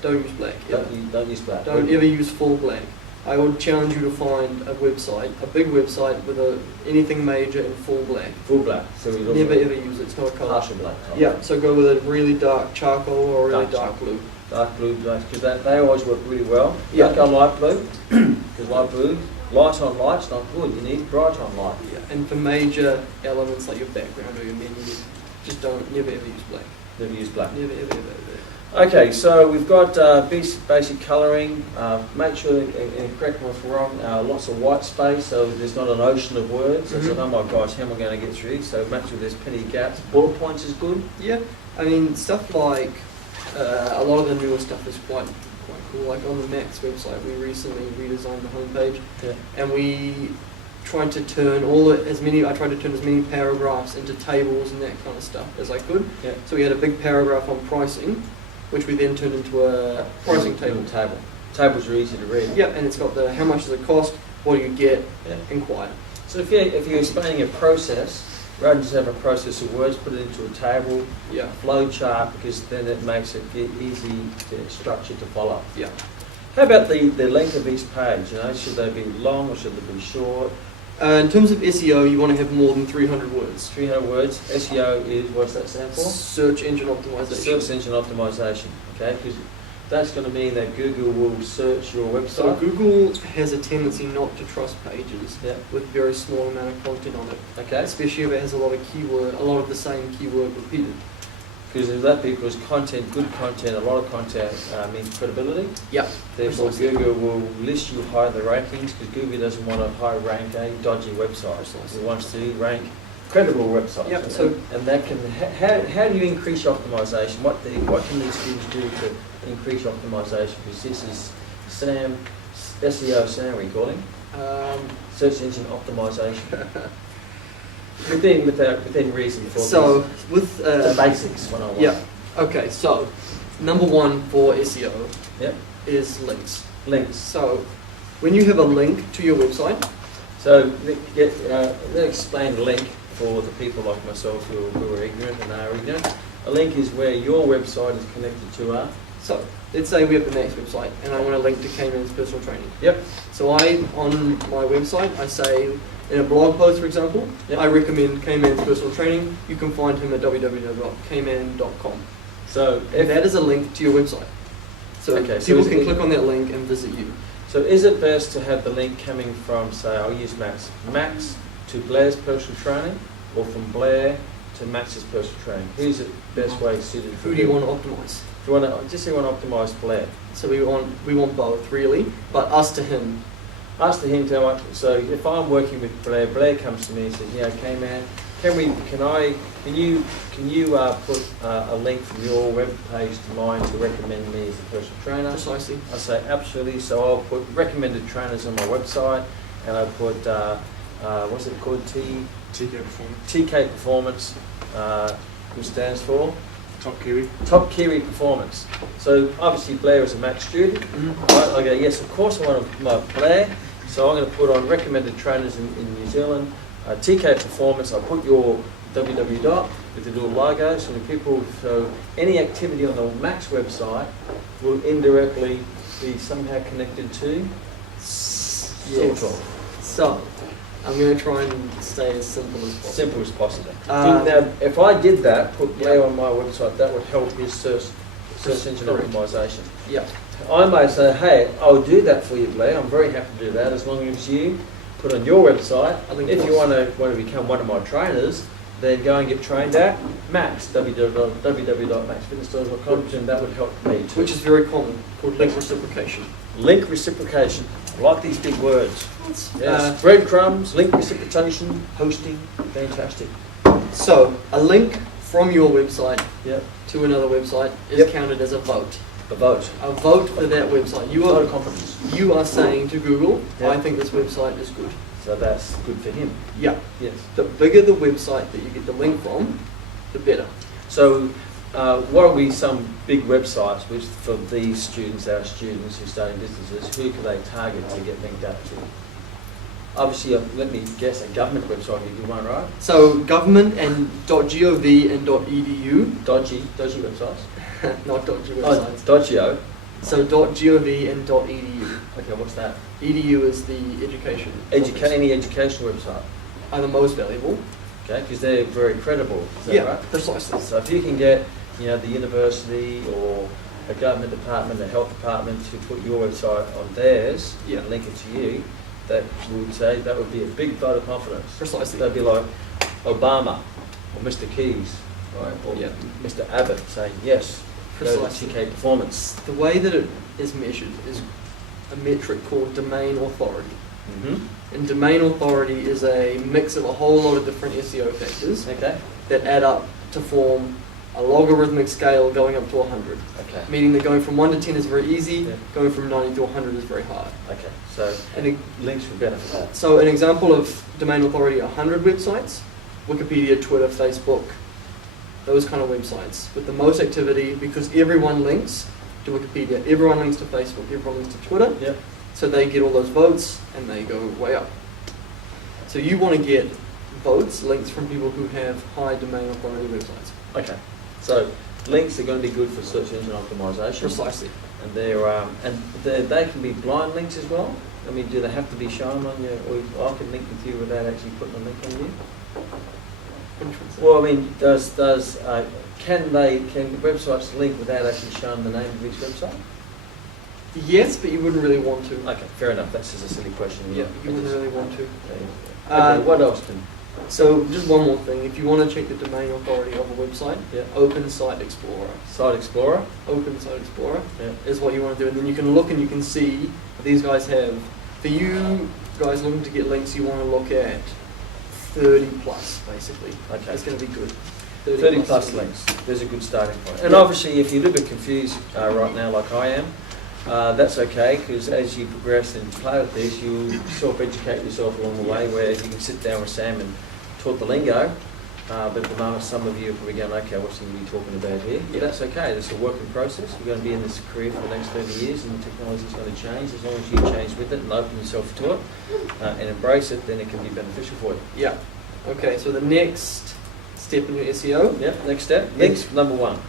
Don't use black. Ever. Don't use black. Don't ever use full black. I would challenge you to find a website, a big website with anything major in full black. Full black. So we look Never at ever use it. It's not a colour. partial black colour. Yeah. So go with a really dark charcoal or a really Dark dark blue. Dark blue, because they always work really well. Yeah. Don't go light blue, because light blue, light on light's not good. You need bright on light. Yeah. And for major elements like your background or your menu, just never ever use black. Never use black. Never ever ever. Okay, so we've got basic colouring. Make sure, and correct me if I'm wrong, lots of white space, so there's not an ocean of words. So, Mhm. oh my gosh, how am I going to get through these? So make sure there's plenty of gaps. Bullet points is good. Yeah. I mean stuff like a lot of the newer stuff is quite cool. Like on the Macs website, we recently redesigned the homepage. Yeah. And we tried to turn I tried to turn as many paragraphs into tables and that kind of stuff as I could. Yeah. So we had a big paragraph on pricing, which we then turned into a pricing table. Tables are easy to read. Yeah, and it's got the how much does it cost, what do you get, Yeah. inquire. So if you're explaining a process, rather than just have a process of words, put it into a table, Yeah, flow chart, because then it makes it easy to structure to follow. yeah. How about the length of each page? You know, should they be long or should they be short? In terms of SEO, you want to have more than 300 words. 300 words. SEO is, what's that stand for? Search engine optimization. Search engine optimization. Okay, because that's going to mean that Google will search your So website. Google has a tendency not to trust pages Yeah. with very small amount of content on it, Okay. especially if it has a lot of the same keyword repeated. Because of that, because content, good content, a lot of content means credibility. Yeah. Therefore, Precisely. Google will list you high in the rankings because Google doesn't want to high rank a dodgy website. Precisely. It wants to rank credible websites. Yep, And- so- and that can. How do you increase your optimization? What can these students do to increase your optimization? Because this is Sam, SEO Sam, we call him, search engine optimization. Within reason for So with the basics 101. yeah, okay. So number one for SEO Yep. is links. Links. So when you have a link to your website, So let's explain the link for the people like myself who are ignorant and are ignorant. A link is where your website is connected to our. so let's say we have the Max website, and I want to link to Cayman's personal training. Yep. So on my website, I say in a blog post, for example, Yep. I recommend Cayman's personal training. You can find him at www.cayman.com. So And that is a link to your website. So Okay, so people is can it- click on that link and visit you. So is it best to have the link coming from, say, I'll use Max to Blair's personal training, or from Blair to Max's personal training? Who's the best way suited for Who do you want to optimize? Do you want to just say you want to optimize Blair? So we want both really, but us to him. Ask him to how much. So if I'm working with Blair, Blair comes to me and says, "Yeah, okay, man, can you put a link from your web page to mine to recommend me as a personal trainer?" Precisely. I say absolutely. So I'll put recommended trainers on my website, and I put what's it called? TK Performance. TK Performance, which stands for Top Kiwi. Top Kiwi Performance. So obviously Blair is a Max student. Right, I go, yes, of course I want to promote Blair. So I'm going to put on recommended trainers in New Zealand. TK Performance, I put your www dot with the little logo, so any activity on the Max website will indirectly be somehow connected to Yes. sort of. So I'm going to try and stay as simple as possible. Simple as possible. Um, Now, if I did that, put Blair on my website, that would help his search engine Correct. optimization. Yeah. I may say, hey, I'll do that for you, Blair. I'm very happy to do that as long as you put on your website. I think If you that's- want to become one of my trainers, then go and get trained at Max, www.maxfitness.com, and that would help me too. Which is very common, called link reciprocation. Link reciprocation. I like these big words. Yes. Uh, Breadcrumbs, link reciprocation, hosting, fantastic. So a link from your website Yep. to another website is Yep. counted as a vote. A vote. A vote for that website. You Vote are of confidence. you are saying to Google, Yeah. I think this website is good. So that's good for him. Yeah. Yes. The bigger the website that you get the link from, the better. So, what are some big websites which for these students, our students who are starting businesses, who can they target to get linked up to? Obviously, let me guess, a government website would be one, right? So government and .gov and .edu, Dodgy websites. not .gov Oh, websites. Dodgio. So .gov and .edu. Okay, what's that? EDU is the education. Any educational website. Are the most valuable. Okay, because they're very credible. Is that Yeah, right? precisely. So if you can get, the university or a government department, a health department to put your website on theirs, Yeah. link it to you, that would say that would be a big vote of confidence. Precisely. That'd be like Obama or Mr. Keys, right? Or Yeah. Mr. Abbott saying yes, go to Precisely. TK Performance. The way that it is measured is a metric called domain authority. Mm-hmm. And domain authority is a mix of a whole lot of different SEO factors Okay. that add up to form a logarithmic scale going up to 100. Okay. Meaning that going from 1 to 10 is very easy, Yeah. going from 90 to 100 is very hard. Okay. So And links would benefit that. so an example of domain authority 100 websites, Wikipedia, Twitter, Facebook, those kind of websites with the most activity because everyone links to Wikipedia, everyone links to Facebook, everyone links to Twitter, Yep. so they get all those votes and they go way up. So you want to get votes, links from people who have high domain authority websites. Okay. So links are going to be good for search engine optimization. Precisely. And they can be blind links as well. I mean, do they have to be shown on your, or I can link with you without actually putting a link on you? Well, I mean, can websites link without actually showing the name of each website? Yes, but you wouldn't really want to. Okay, fair enough. That's just a silly question. Yeah, you wouldn't really want to. Okay, what else can? So just one more thing. If you want to check the domain authority of a website, Yeah. open Site Explorer. Site Explorer. Open Site Explorer Yeah. is what you want to do, and then you can look and you can see what these guys have. For you guys looking to get links, you want to look at 30 plus, basically. Okay. It's going to be good. 30 plus links. There's a good starting point. And obviously, if you're a little bit confused right now, like I am, that's okay, because as you progress and play with this, you'll self-educate yourself along the way, where you can sit down with Sam and talk the lingo. But at the moment, some of you are probably going, okay, what's he going to be talking about here? But that's okay. It's a working process. You're going to be in this career for the next 30 years, and the technology is going to change. As long as you change with it and open yourself to it and embrace it, then it can be beneficial for you. Yeah. Okay, so the next step in your SEO Yep, next step. Links, number one.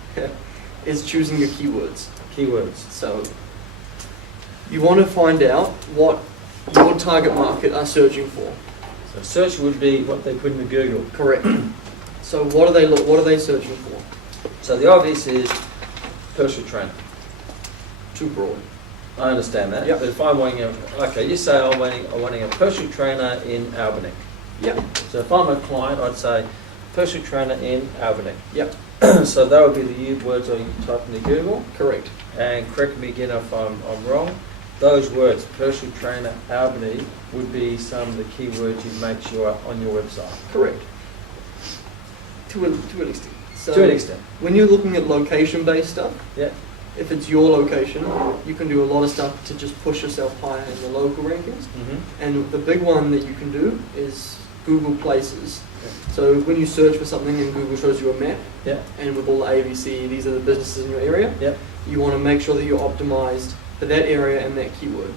is choosing your keywords. Keywords. So you want to find out what your target market are searching for. So search would be what they put into Google. Correct. So what are they searching for? So the obvious is personal trainer. Too broad. I understand that. Yep. But if I'm wanting you say I'm wanting a personal trainer in Albany. Yep. So if I'm a client, I'd say personal trainer in Albany. Yep. So that would be the words I type into Google. Correct. And correct me again if I'm wrong. Those words, personal trainer Albany, would be some of the keywords you make sure on your website. Correct. To an extent. So To an extent. when you're looking at location-based stuff, Yeah. if it's your location, you can do a lot of stuff to just push yourself higher in the local rankings. Mm-hmm. And the big one that you can do is Google Places. Yeah. So when you search for something and Google shows you a map, Yeah. and with all the ABC, these are the businesses in your area, Yeah. you want to make sure that you're optimized for that area and that keyword.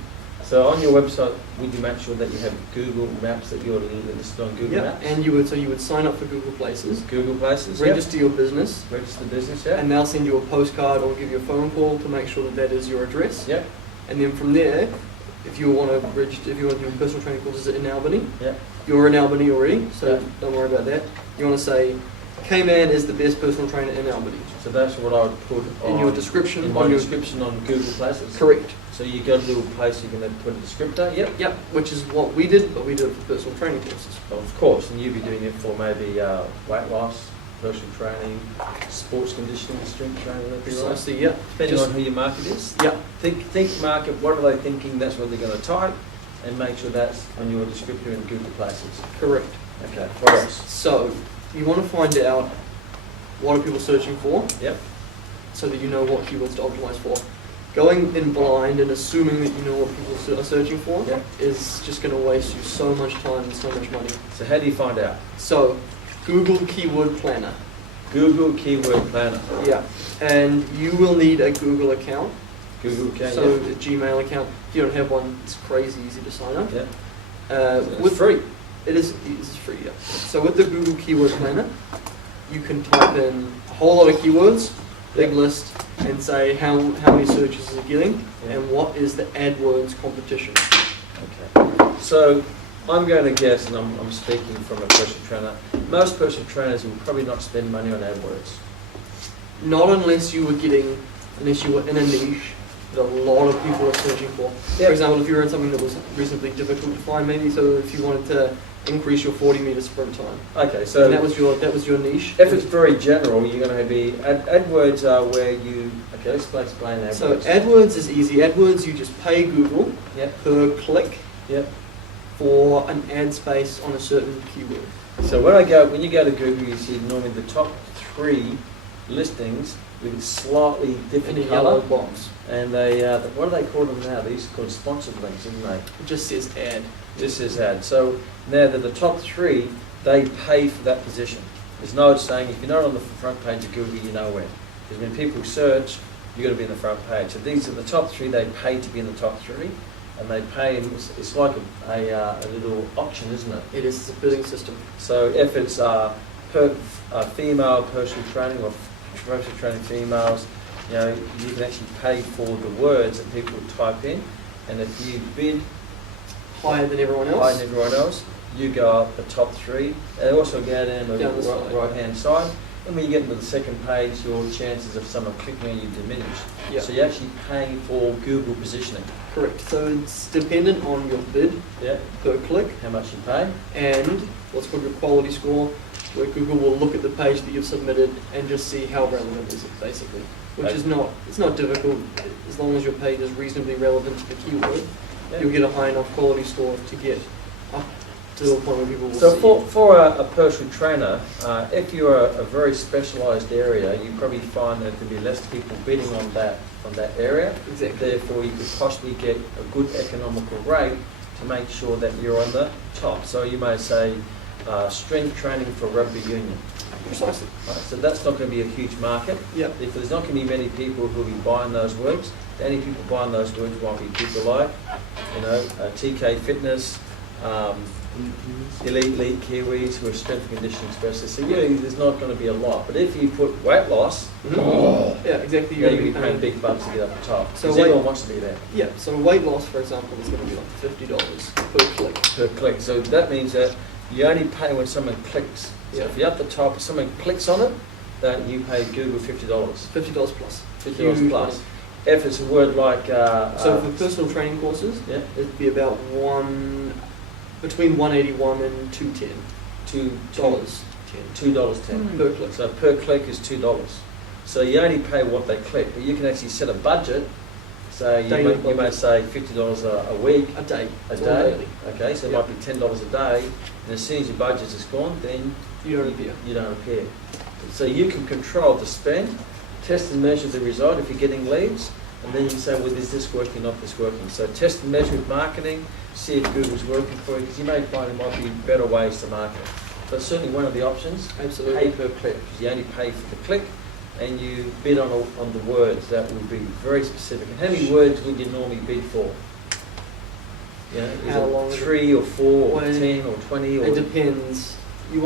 So on your website, would you make sure that you have Google Maps, that you're listed on Google Maps? And you would sign up for Google Places, Google Places. register your business, Register business. Yeah. and they'll send you a postcard or give you a phone call to make sure that that is your address. Yeah. And then from there, if you want to register, if you want to do personal training courses in Albany, Yeah. you're in Albany already, so Yeah. don't worry about that. You want to say, K-Man is the best personal trainer in Albany. So that's what I would put In your description, in my on your description on Google Places. correct. So you got a little place you can then put a descriptor. Yep. Yep, which is what we did, but we did it for personal training courses. Of course, and you'd be doing it for maybe weight loss, personal training, sports conditioning, strength training, that'd be right. Precisely, yeah. Depending Just- on who your market is. Yeah, Think market, what are they thinking, that's what they're going to type, and make sure that's on your descriptor in Google Places. correct. Okay, what else? So, you want to find out what are people searching for, Yep. so that you know what keywords to optimize for. Going in blind and assuming that you know what people are searching for Yep. is just going to waste you so much time and so much money. So how do you find out? So, Google Keyword Planner. Google Keyword Planner. Yeah, and you will need a Google account. Google account, So yeah. a Gmail account. If you don't have one, it's crazy easy to sign up. Yeah. With It's free. it's free, yeah. So with the Google Keyword Planner, you can type in a whole lot of keywords, big Yeah. list, and say how many searches is it getting, Yeah. and what is the AdWords competition. Okay. So I'm going to guess, and I'm speaking from a personal trainer, most personal trainers will probably not spend money on AdWords. Not unless you were in a niche that a lot of people are searching for. Yeah. For example, if you were in something that was reasonably difficult to find, maybe, so if you wanted to increase your 40-meter sprint time, Okay, so and that was your niche. if it's very general, you're going to be, AdWords are where you, okay, let's explain AdWords. So AdWords is easy. AdWords, you just pay Google Yep, per click yep. for an ad space on a certain keyword. So when you go to Google, you see normally the top 3 listings with a slightly In different a yellow colour. box. And they, what do they call them now? They used to call them sponsored links, didn't they? It just says ad. This is ad. So now that the top 3, they pay for that position. There's no saying if you're not on the front page of Google, you're nowhere. Because when people search, you've got to be in the front page. So these are the top 3. They pay to be in the top 3, and they pay. It's like a little auction, isn't it? It is. It's a bidding system. So if it's female personal training or personal training females, you know, you can actually pay for the words that people type in, and if you bid higher than everyone else. higher than everyone else. You go up the top 3. They also go down the Down the side. right-hand side. And when you get into the second page, your chances of someone clicking on you diminish. Yeah. So you're actually paying for Google positioning. Correct. So it's dependent on your bid Yeah. per click How much you pay. and what's called your quality score, where Google will look at the page that you've submitted and just see how relevant is it, basically. Which Okay. is not, it's not difficult, as long as your page is reasonably relevant to the keyword, Yeah. you'll get a high enough quality score to get up to the point where people will So see for a personal trainer, if you're a very specialised area, you probably find that there'll be less people bidding on that area. you. Exactly. Therefore, you could possibly get a good economical rate to make sure that you're on the top. So you may say strength training for rugby union. Precisely. Right? So that's not going to be a huge market. Yeah. If there's not going to be many people who will be buying those words, the only people buying those words might be people like, TK Fitness, elite Kiwis who are strength and conditioning specialists. So really, there's not going to be a lot. But if you put weight loss, Yeah, you're exactly. You're going to going be to paying be big bucks to get up the top. So Because weight- everyone wants to be there Yeah, so weight loss, for example, is going to be like $50 per click. per click. So that means that you only pay when someone clicks. So Yeah. if you're at the top, if someone clicks on it, then you pay Google $50. $50 plus. $50 Huge plus. money. If it's a word like So for personal training courses, yeah, it'd be about between $181 and $210 $2.10 per click. So per click is $2. So you only pay what they click, but you can actually set a budget. So Daily you may budget. say $50 a week, A day. a It's all day. daily. Okay, so it Yeah. might be $10 a day. And as soon as your budget is gone, then You don't appear. you don't appear. So you can control the spend, test and measure the result if you're getting leads, and then you can say, well, is this working, not this working? So test and measure with marketing, see if Google's working for you, because you may find there might be better ways to market. So it's certainly one of the options. Pay Absolutely. per click, because you only pay for the click, and you bid on the words. That would be very specific. And how many words would you normally bid for? You know, is How long it is it? 3 or 4 or Well, 10 or 20 or It depends. You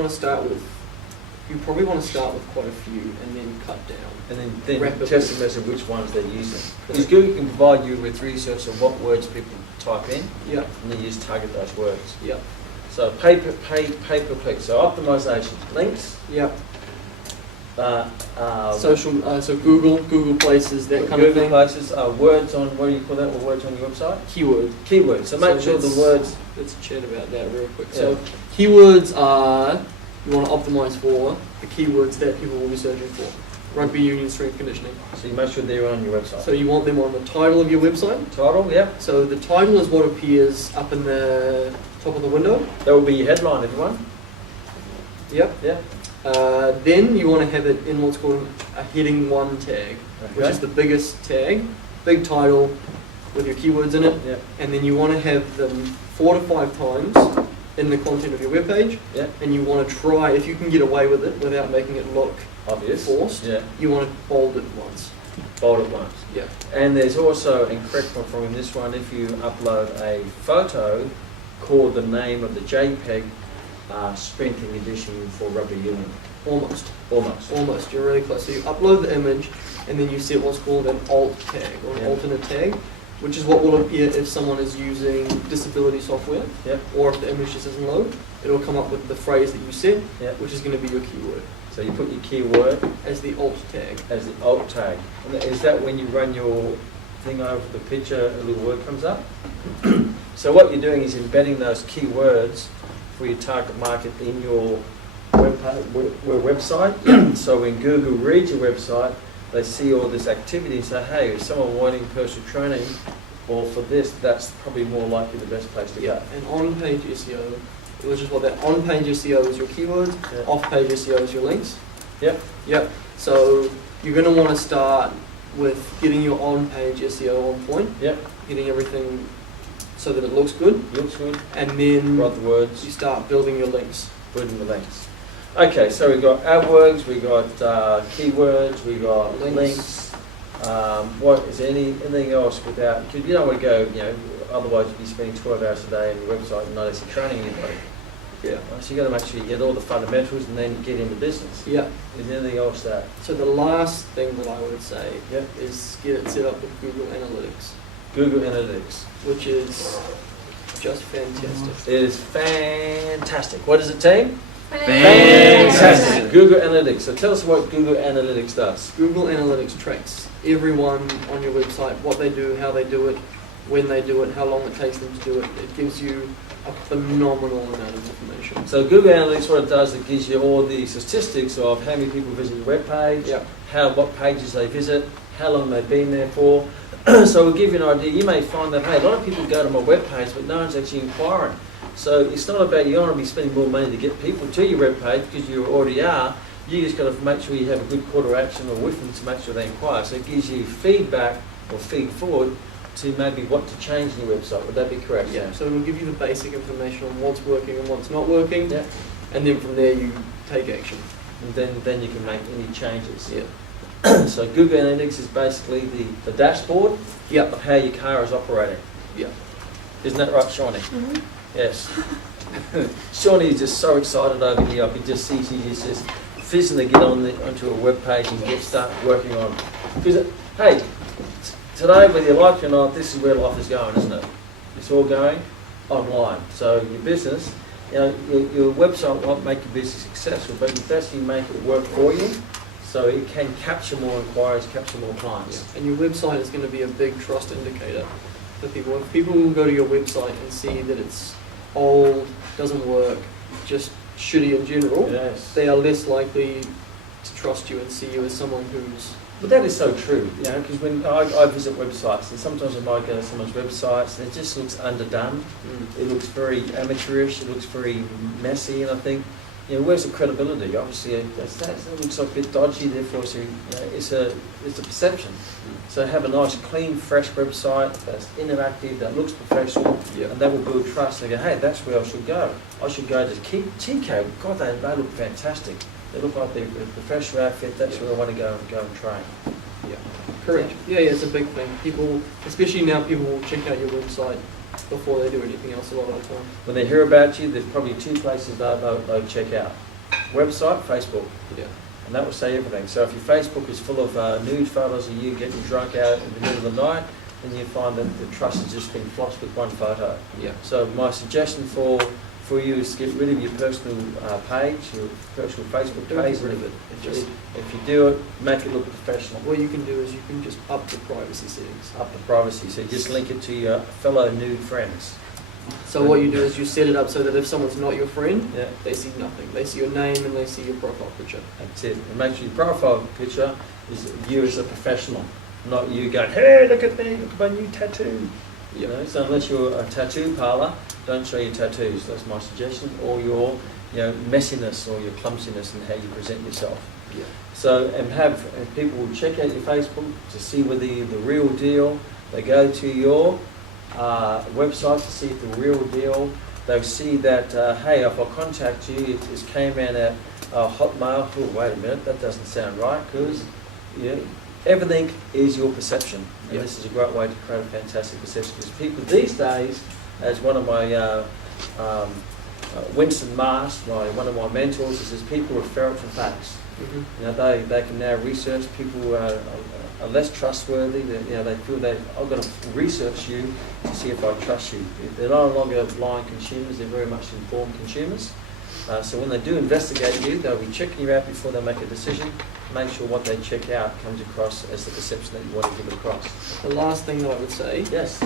probably want to start with quite a few and then cut down. and then rapidly. test and measure which ones they're using. Because Google can provide you with research of what words people type in, Yeah, and then you just target those words. yeah, So pay per click. So optimization, links, yeah. so So Google Places, that kind of Google thing. places, words on, what do you call that? Well, words on your website? Keyword. Keywords. So make sure the let's- words. Let's chat about that real quick. Yeah. So keywords are, you want to optimize for the keywords that people will be searching for. Rugby union strength conditioning. So you make sure they're on your website. So you want them on the title of your website. Title, yeah. So the title is what appears up in the top of the window. That will be your headline, everyone. Yep. Yeah. Then you want to have it in what's called a heading 1 tag, which Okay. is the biggest tag, big title with your keywords in it. Yeah. And then you want to have them 4 to 5 times in the content of your webpage. Yeah. And you want to try, if you can get away with it without making it look Obvious. forced, Yeah. you want to bold it once. Bold at once. Yeah. And there's also, and correct me from this one, if you upload a photo, call the name of the JPEG strength and conditioning for rugby union. Almost. Almost. You're really close. So you upload the image and then you set what's called an alt tag or an Yeah. alternate tag, which is what will appear if someone is using disability software Yep. or if the image just doesn't load. It'll come up with the phrase that you said, Yep. which is going to be your keyword So you put your keyword as the alt tag. as the alt tag. And is that when you run your thing over the picture, a little word comes up? So what you're doing is embedding those keywords for your target market in your website. So when Google reads your website, they see all this activity and say, hey, if someone wanting personal training, or for this, that's probably more likely the best place to go. And on-page SEO, which is what that on-page SEO is your keywords, Yeah. off-page SEO is your links. Yep. Yep. So you're going to want to start with getting your on-page SEO on point, Yep. getting everything so that it looks good, Looks good. and then Write the words. you start building your links. Building the links. Okay, so we've got AdWords, we've got keywords, we've got Links. links. What is there anything else without? Because you don't want to go, otherwise you'd be spending 12 hours a day on your website and not actually training anybody. Yeah. Right, so you got to make sure you get all the fundamentals and then get into business. Yeah. Is there anything else that? So the last thing that I would say Yep. is get it set up with Google Analytics, Google Analytics. which is just fantastic. It is fantastic. What is it, team? Fantastic. Google Analytics. So tell us what Google Analytics does. Google Analytics tracks everyone on your website, what they do, how they do it, when they do it, how long it takes them to do it. It gives you a phenomenal amount of information. So Google Analytics, what it does, it gives you all the statistics of how many people visit your web page, Yep. what pages they visit, how long they've been there for. So we'll give you an idea. You may find that, hey, a lot of people go to my web page, but no one's actually inquiring. So it's not about you don't want to be spending more money to get people to your web page because you already are. You just got to make sure you have a good call to action or with them to make sure they inquire. So it gives you feedback or feed forward to maybe what to change in your website. Would that be correct? Yeah, so it'll give you the basic information on what's working and what's not working, Yeah. and then from there you take action. And then you can make any changes. Yeah. So Google Analytics is basically the dashboard Yep. of how your car is operating. Yeah. Isn't that right, Shawnee? Yes. Shawnee is just so excited over here. I can just see she's just fizzing to get onto a web page and start working on. Because, hey, today, whether you like it or not, this is where life is going, isn't it? It's all going online. So your business, your website won't make your business successful, but you basically make it work for you. So it can capture more inquiries, capture more clients. And your website is going to be a big trust indicator for people. If people will go to your website and see that it's old, doesn't work, just shitty in general, Yes. they are less likely to trust you and see you as someone who's... But that is so true, because when I visit websites, and sometimes I might go to someone's websites, and it just looks underdone. It looks very amateurish, it looks very messy, and I think, where's the credibility? Obviously, that looks like a bit dodgy, therefore it's a perception. So have a nice, clean, fresh website that's interactive, that looks professional, Yeah. and that will build trust. They go, hey, that's where I should go. I should go to TK. God, they look fantastic. They look like they're a professional outfit. That's where I want to go and train. Yeah, correct. Yeah, it's a big thing. People, especially now, people will check out your website before they do anything else a lot of the time. When they hear about you, there's probably two places they'll check out. Website, Facebook. Yeah. And that will say everything. So if your Facebook is full of nude photos of you getting drunk out in the middle of the night, then you find that the trust has just been flossed with one photo. Yeah. So my suggestion for you is to get rid of your personal page, your personal Facebook Don't page. get rid of it. If you do it, make it look professional. What you can do is you can just up the privacy settings. Up the privacy, so just link it to your fellow nude friends. So what you do is you set it up so that if someone's not your friend, Yeah, they see nothing. They see your name and they see your profile picture. that's it. And make sure your profile picture is you as a professional, not you going, hey, look at me, look at my new tattoo. So unless you're a tattoo parlor, don't show your tattoos. That's my suggestion. Or your messiness or your clumsiness in how you present yourself. Yeah. So and people will check out your Facebook to see whether you're the real deal. They go to your website to see if the real deal. They'll see that hey, if I contact you, it came in at Hotmail. Oh, wait a minute, that doesn't sound right because everything is your perception. And Yeah. this is a great way to create a fantastic perception. Because people these days, as one of my Winston Mast, one of my mentors, says people are ferrets and facts. Mm-hmm. They can now research. People are less trustworthy. They feel that I've got to research you to see if I trust you. They're no longer blind consumers. They're very much informed consumers. So when they do investigate you, they'll be checking you out before they make a decision. Make sure what they check out comes across as the perception that you want to give across. The last thing that I would say, Yes.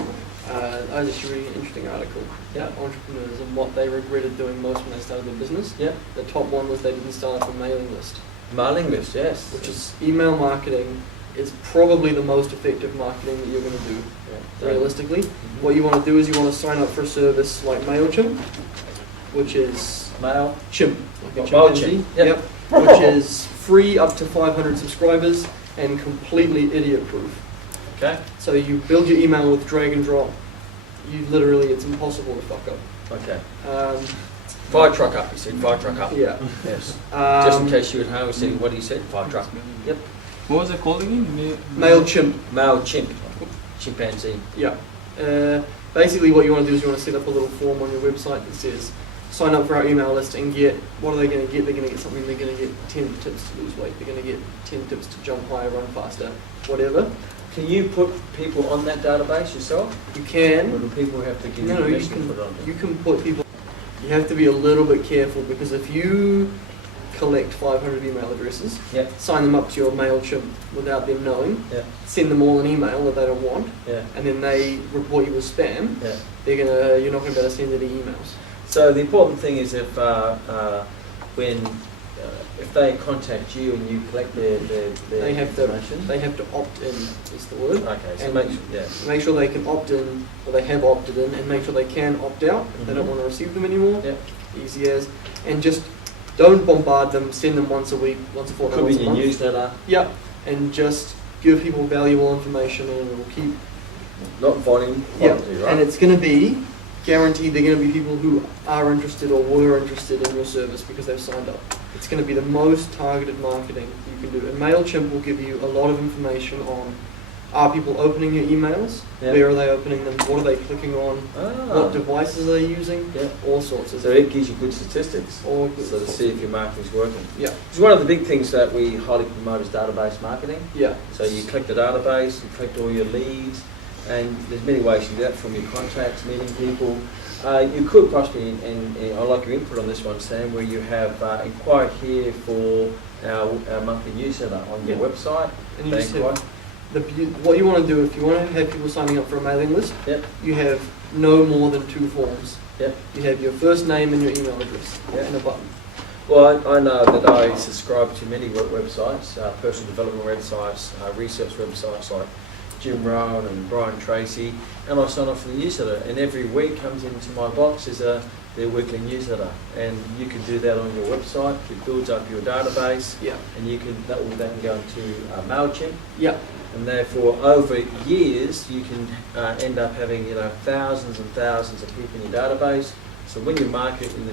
I was just reading an interesting article about entrepreneurs and what they regretted doing most when they started their business. Yeah. The top one was they didn't start up a mailing list, Mailing list, yes. which is email marketing is probably the most effective marketing that you're going to do. Realistically, Mhm. what you want to do is you want to sign up for a service like MailChimp, which is Mail. Chimp, like a MailChimp, chimpanzee. yep. Which is free up to 500 subscribers and completely idiot-proof. Okay. So you build your email with drag and drop. It's impossible to fuck up. Okay. Um, Fire truck up. You said fire truck up. yeah. Yes. Just in Um, case you're at home, saying what you said. Fire truck. Yep. What was it called again? MailChimp. Male chimp. Chimpanzee. Yeah. Basically, what you want to do is you want to set up a little form on your website that says, sign up for our email list and get, what are they going to get? They're going to get something, they're going to get 10 tips to lose weight, they're going to get 10 tips to jump higher, run faster, whatever. Can you put people on that database yourself? You Or can. do people have to give No, you no, you permission to put it on? you can put people. You have to be a little bit careful because if you collect 500 email addresses, Yeah. sign them up to your MailChimp without them knowing, Yeah. send them all an email that they don't want, Yeah. and then they report you as spam, Yeah. you're not going to be able to send any emails. So the important thing is if if they contact you and you collect their They have to information. they have to opt in is the word. Okay, so and make sure, yeah. Make sure they can opt in, or they have opted in, and make sure they can opt out if they don't Mhm. want to receive them anymore. Yeah. Easy as, and just don't bombard them. Send them once a week, once a fortnight, Could be once in a your month. newsletter, Yeah, and just give people valuable information, and it will keep. not volume, Yeah, quality, right? and it's going to be guaranteed. They're going to be people who are interested or were interested in your service because they've signed up. It's going to be the most targeted marketing you can do. And MailChimp will give you a lot of information on: are people opening your emails? Yeah. Where are they opening them? What are they clicking on? What Ah, devices are they using? yeah. All sorts of So it gives you good statistics. all good So to stuff. see if your marketing's working. Yeah, It's one of the big things that we highly promote is database marketing. yeah. So you collect the database, you collect all your leads, and there's many ways you do that, from your contacts, meeting people. You could possibly, and I like your input on this one, Sam, where you have inquired here for our monthly newsletter on your Yeah. website. And you They just inquire. what you want to do if you want to have people signing up for a mailing list, Yep. you have no more than 2 forms. Yep. You have your first name and your email address Yep. and a button. Well, I know that I subscribe to many websites, personal development websites, research websites like Jim Rohn and Brian Tracy, and I sign up for the newsletter. And every week comes into my box is their weekly newsletter, and you can do that on your website. It builds up your database, Yeah. and you can that will then go into Mailchimp, Yeah. and therefore over years you can end up having thousands and thousands of people in your database. So when you market in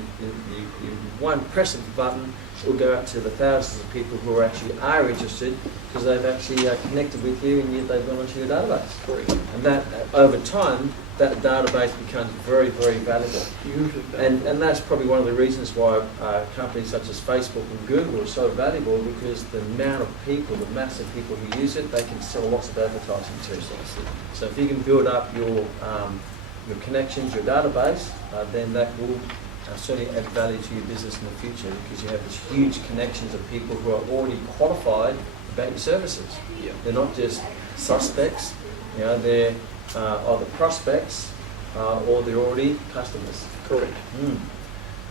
one press of the button, it will go out to the thousands of people who are interested because they've actually connected with you and they've gone onto your database. Correct. And that over time, that database becomes very, very valuable. Usually. And that's probably one of the reasons why companies such as Facebook and Google are so valuable, because the amount of people, the massive people who use it, they can sell lots of advertising to. So if you can build up your connections, your database, then that will certainly add value to your business in the future, because you have this huge connections of people who are already qualified about your services. Yeah. They're not just suspects, they're either prospects or they're already customers. Correct.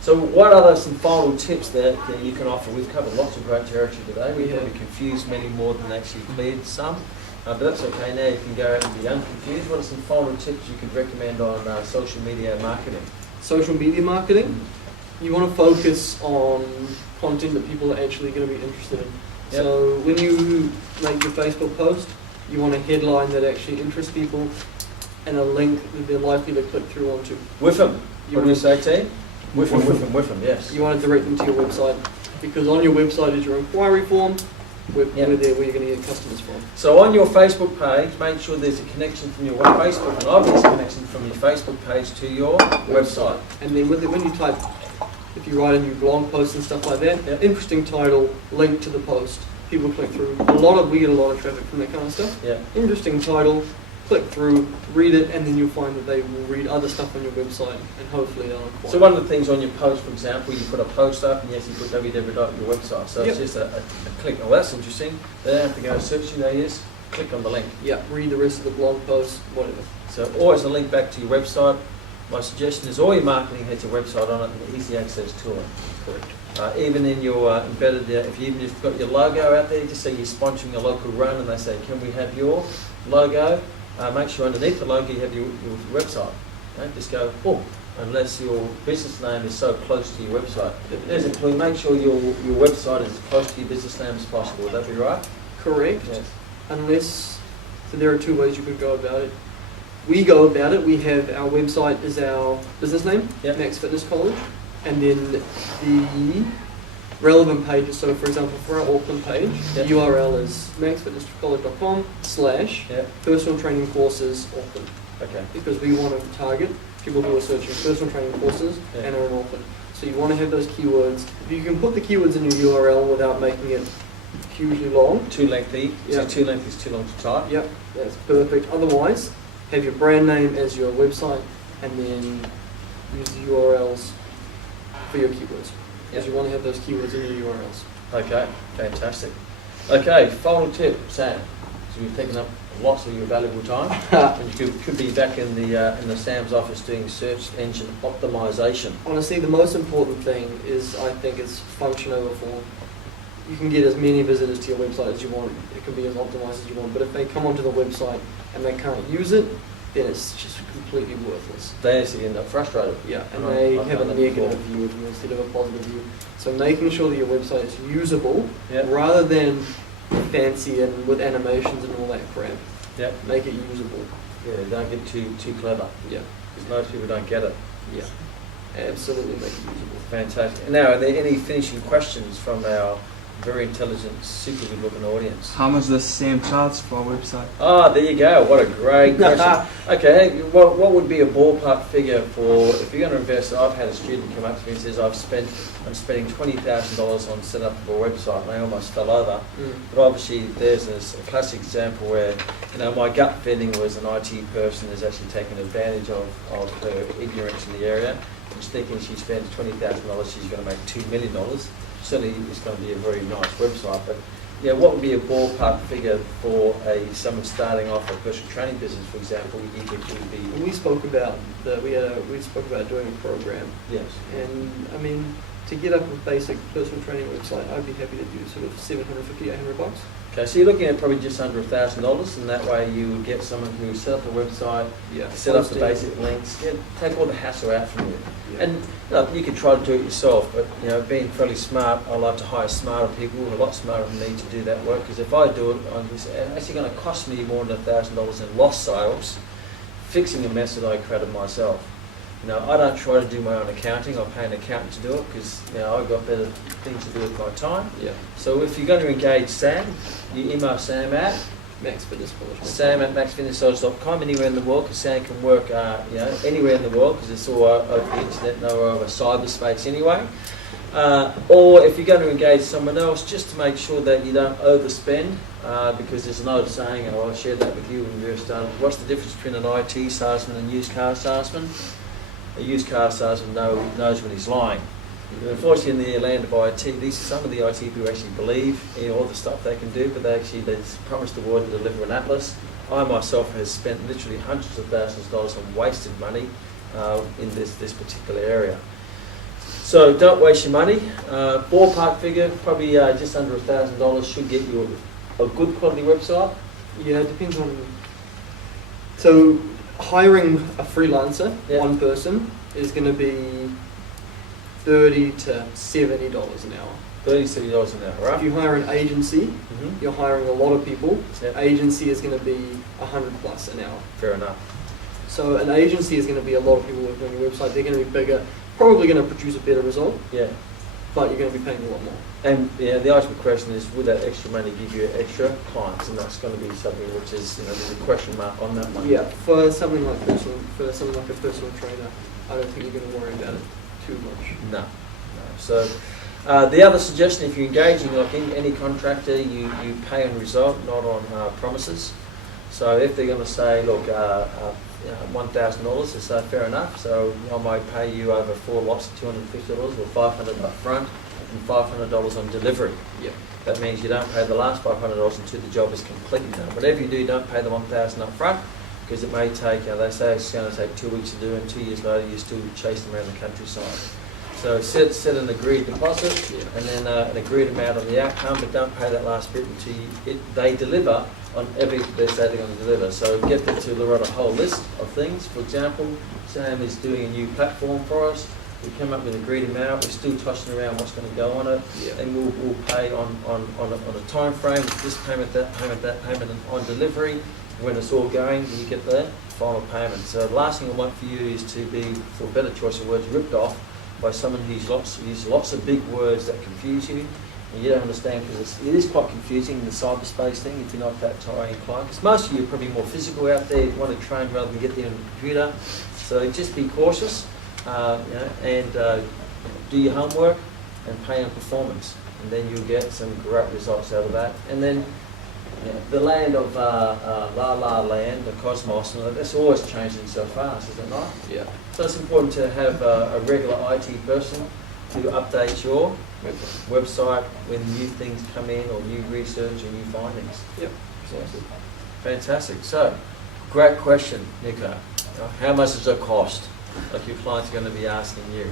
So what are some final tips that you can offer? We've covered lots of great territory today. We We have. probably confused many more than actually cleared some. But that's okay, now you can go out and be unconfused. What are some final tips you could recommend on social media marketing? Social media marketing, you want to focus on content that people are actually going to be interested in. Yep. So when you make your Facebook post, you want a headline that actually interests people and a link that they're likely to click through onto. With them. You What do you want, say, team? With them, yes. you want to direct them to your website, because on your website is your inquiry form, where Yep. you're going to get customers from. So on your Facebook page, make sure there's a connection from your Facebook, an obvious connection from your Facebook page to your website. And then when you type, if you write a new blog post and stuff like that, Yep. interesting title, link to the post, people click through. We get a lot of traffic from that kind of stuff. Yeah. Interesting title, click through, read it, and then you'll find that they will read other stuff on your website, and hopefully they'll inquire. So one of the things on your post, for example, you put a post up and yes, you put www.your website. So Yep. it's just a click. Oh, that's interesting. They don't have to go searching, they just click on the link. Yeah, read the rest of the blog post, whatever. So always a link back to your website. My suggestion is all your marketing has your website on it and easy access to it. Correct. Even in your embedded, if you've got your logo out there, just say you're sponsoring a local run and they say, can we have your logo? Make sure underneath the logo you have your website. Okay? Just go, unless your business name is so close to your website. There's a clue. Make sure your website is as close to your business name as possible. Would that be right? Correct. Yes. Unless, so there are 2 ways you could go about it. We go about it, we have our website is our business name, Yep. Max Fitness College, and then the relevant pages, so for example for our Auckland page, Yep. the URL is maxfitnesscollege.com/ Yeah. personal training courses Auckland, Okay. because we want to target people who are searching personal training courses Yeah. and are in Auckland. So you want to have those keywords. If you can put the keywords in your URL without making it hugely long. Too lengthy. Yeah. Too lengthy is too long to type. Yep, that's perfect. Otherwise, have your brand name as your website and then use the URLs for your keywords. Because you want to have those keywords in your URLs. Okay, fantastic. Okay, final tip, Sam. So you've taken up lots of your valuable time, and you could be back in the Sam's office doing search engine optimization. Honestly, the most important thing is, I think, is function over form. You can get as many visitors to your website as you want. It can be as optimized as you want. But if they come onto the website and they can't use it, then it's just completely worthless. They actually end up frustrated. Yeah, and I've they done have a that negative before. view of you instead of a positive view. So making sure that your website is usable Yeah. rather than fancy and with animations and all that crap. Yeah. Make it usable. Yeah, don't get too clever, Yeah, because most people don't get it. yeah. Absolutely make it usable. Fantastic. Now, are there any finishing questions from our very intelligent, super good looking audience? How much does Sam charge for a website? Ah, there you go. What a great question. Okay, what would be a ballpark figure for if you're going to invest? I've had a student come up to me and says, I'm spending $20,000 on setting up a website, and I almost fell over. But obviously, there's this a classic example where, my gut feeling was an IT person is actually taking advantage of her ignorance in the area. And thinking she spends $20,000, she's going to make $2 million. Certainly, it's going to be a very nice website. But what would be a ballpark figure for someone starting off a personal training business, for example? You think it would be? When we spoke about we spoke about doing a program, Yes. and I mean, to get up a basic personal training website, I'd be happy to do sort of $750, $800. Okay, so you're looking at probably just under $1,000, and that way you would get someone who set up a website, Yeah. set up the Hosting. basic links, take all the hassle out from you. Yeah. And you can try to do it yourself, but being fairly smart, I like to hire smarter people, a lot smarter than me, to do that work. Because if I do it, it's actually going to cost me more than $1,000 in lost sales, fixing a mess that I created myself. I don't try to do my own accounting. I pay an accountant to do it because I've got better things to do with my time. Yeah. So if you're going to engage Sam, you email Sam at Max Fitness College. Sam at maxfitnesssocials.com, anywhere in the world, because Sam can work anywhere in the world because it's all over the internet, no over cyberspace anyway. Or if you're going to engage someone else, just to make sure that you don't overspend, because there's an old saying, and I'll share that with you when we started. What's the difference between an IT salesman and a used car salesman? A used car salesman knows when he's lying. Unfortunately, in the land of IT, some of the IT people actually believe in all the stuff they can do, but they promise the world to deliver an atlas. I myself have spent literally hundreds of thousands of dollars on wasted money in this particular area. So don't waste your money. Ballpark figure, probably just under $1,000 should get you a good quality website. Yeah, it depends on. So hiring a freelancer, Yeah. one person, is going to be $30 to $70 an hour. $30 an hour, If right? you hire an agency, Mm-hmm. you're hiring a lot of people. Yeah. Agency is going to be $100 plus an hour. Fair enough. So an agency is going to be a lot of people working on your website. They're going to be bigger, probably going to produce a better result, Yeah. but you're going to be paying a lot more. And the ultimate question is, would that extra money give you extra clients? And that's going to be something which is, there's a question mark on that one. Yeah, for something like a personal trainer, I don't think you're going to worry about it too much. No. So the other suggestion, if you're engaging like any contractor, you pay on result, not on promises. So if they're going to say, look, $1,000, is fair enough. So I might pay you over 4 lots of $250 or $500 up front and $500 on delivery. Yeah. That means you don't pay the last $500 until the job is completely done. Whatever you do, don't pay the $1,000 up front, because it may take, they say it's going to take 2 weeks to do, and 2 years later you still chase them around the countryside. So set an agreed deposit and then an agreed amount on the outcome, but don't pay that last bit until they deliver on everything they say they're going to deliver. So get them to write a whole list of things. For example, Sam is doing a new platform for us. We come up with an agreed amount. We're still tossing around what's going to go on it, Yeah. and we'll pay on a time frame. This payment, that payment, that payment, and on delivery. When it's all going, you get the final payment. So the last thing I want for you is to be, for a better choice of words, ripped off by someone who uses lots of big words that confuse you, and you don't understand, because it is quite confusing, the cyberspace thing, if you're not that inclined. Because most of you are probably more physical out there, you want to train rather than get there on the computer. So just be cautious, and do your homework and pay on performance. and then you'll get some great results out of that. And then the land of La La Land, the cosmos, and that's always changing so fast, is it not? Yeah. So it's important to have a regular IT person to update your website when new things come in or new research and new findings. Yep. Yes. Fantastic. So, great question, Nico. How much does it cost? Like your clients are going to be asking you.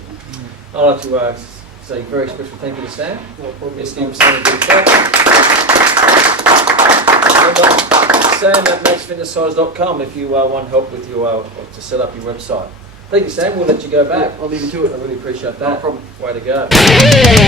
I'd like to say a very special thank you to Sam. No problem. Let's give Sam a big clap. Sam at maxfitnesssize.com if you want help with your to set up your website. Thank you, Sam. We'll let you go back. I'll leave you to it. I really appreciate No that. problem. Way to go.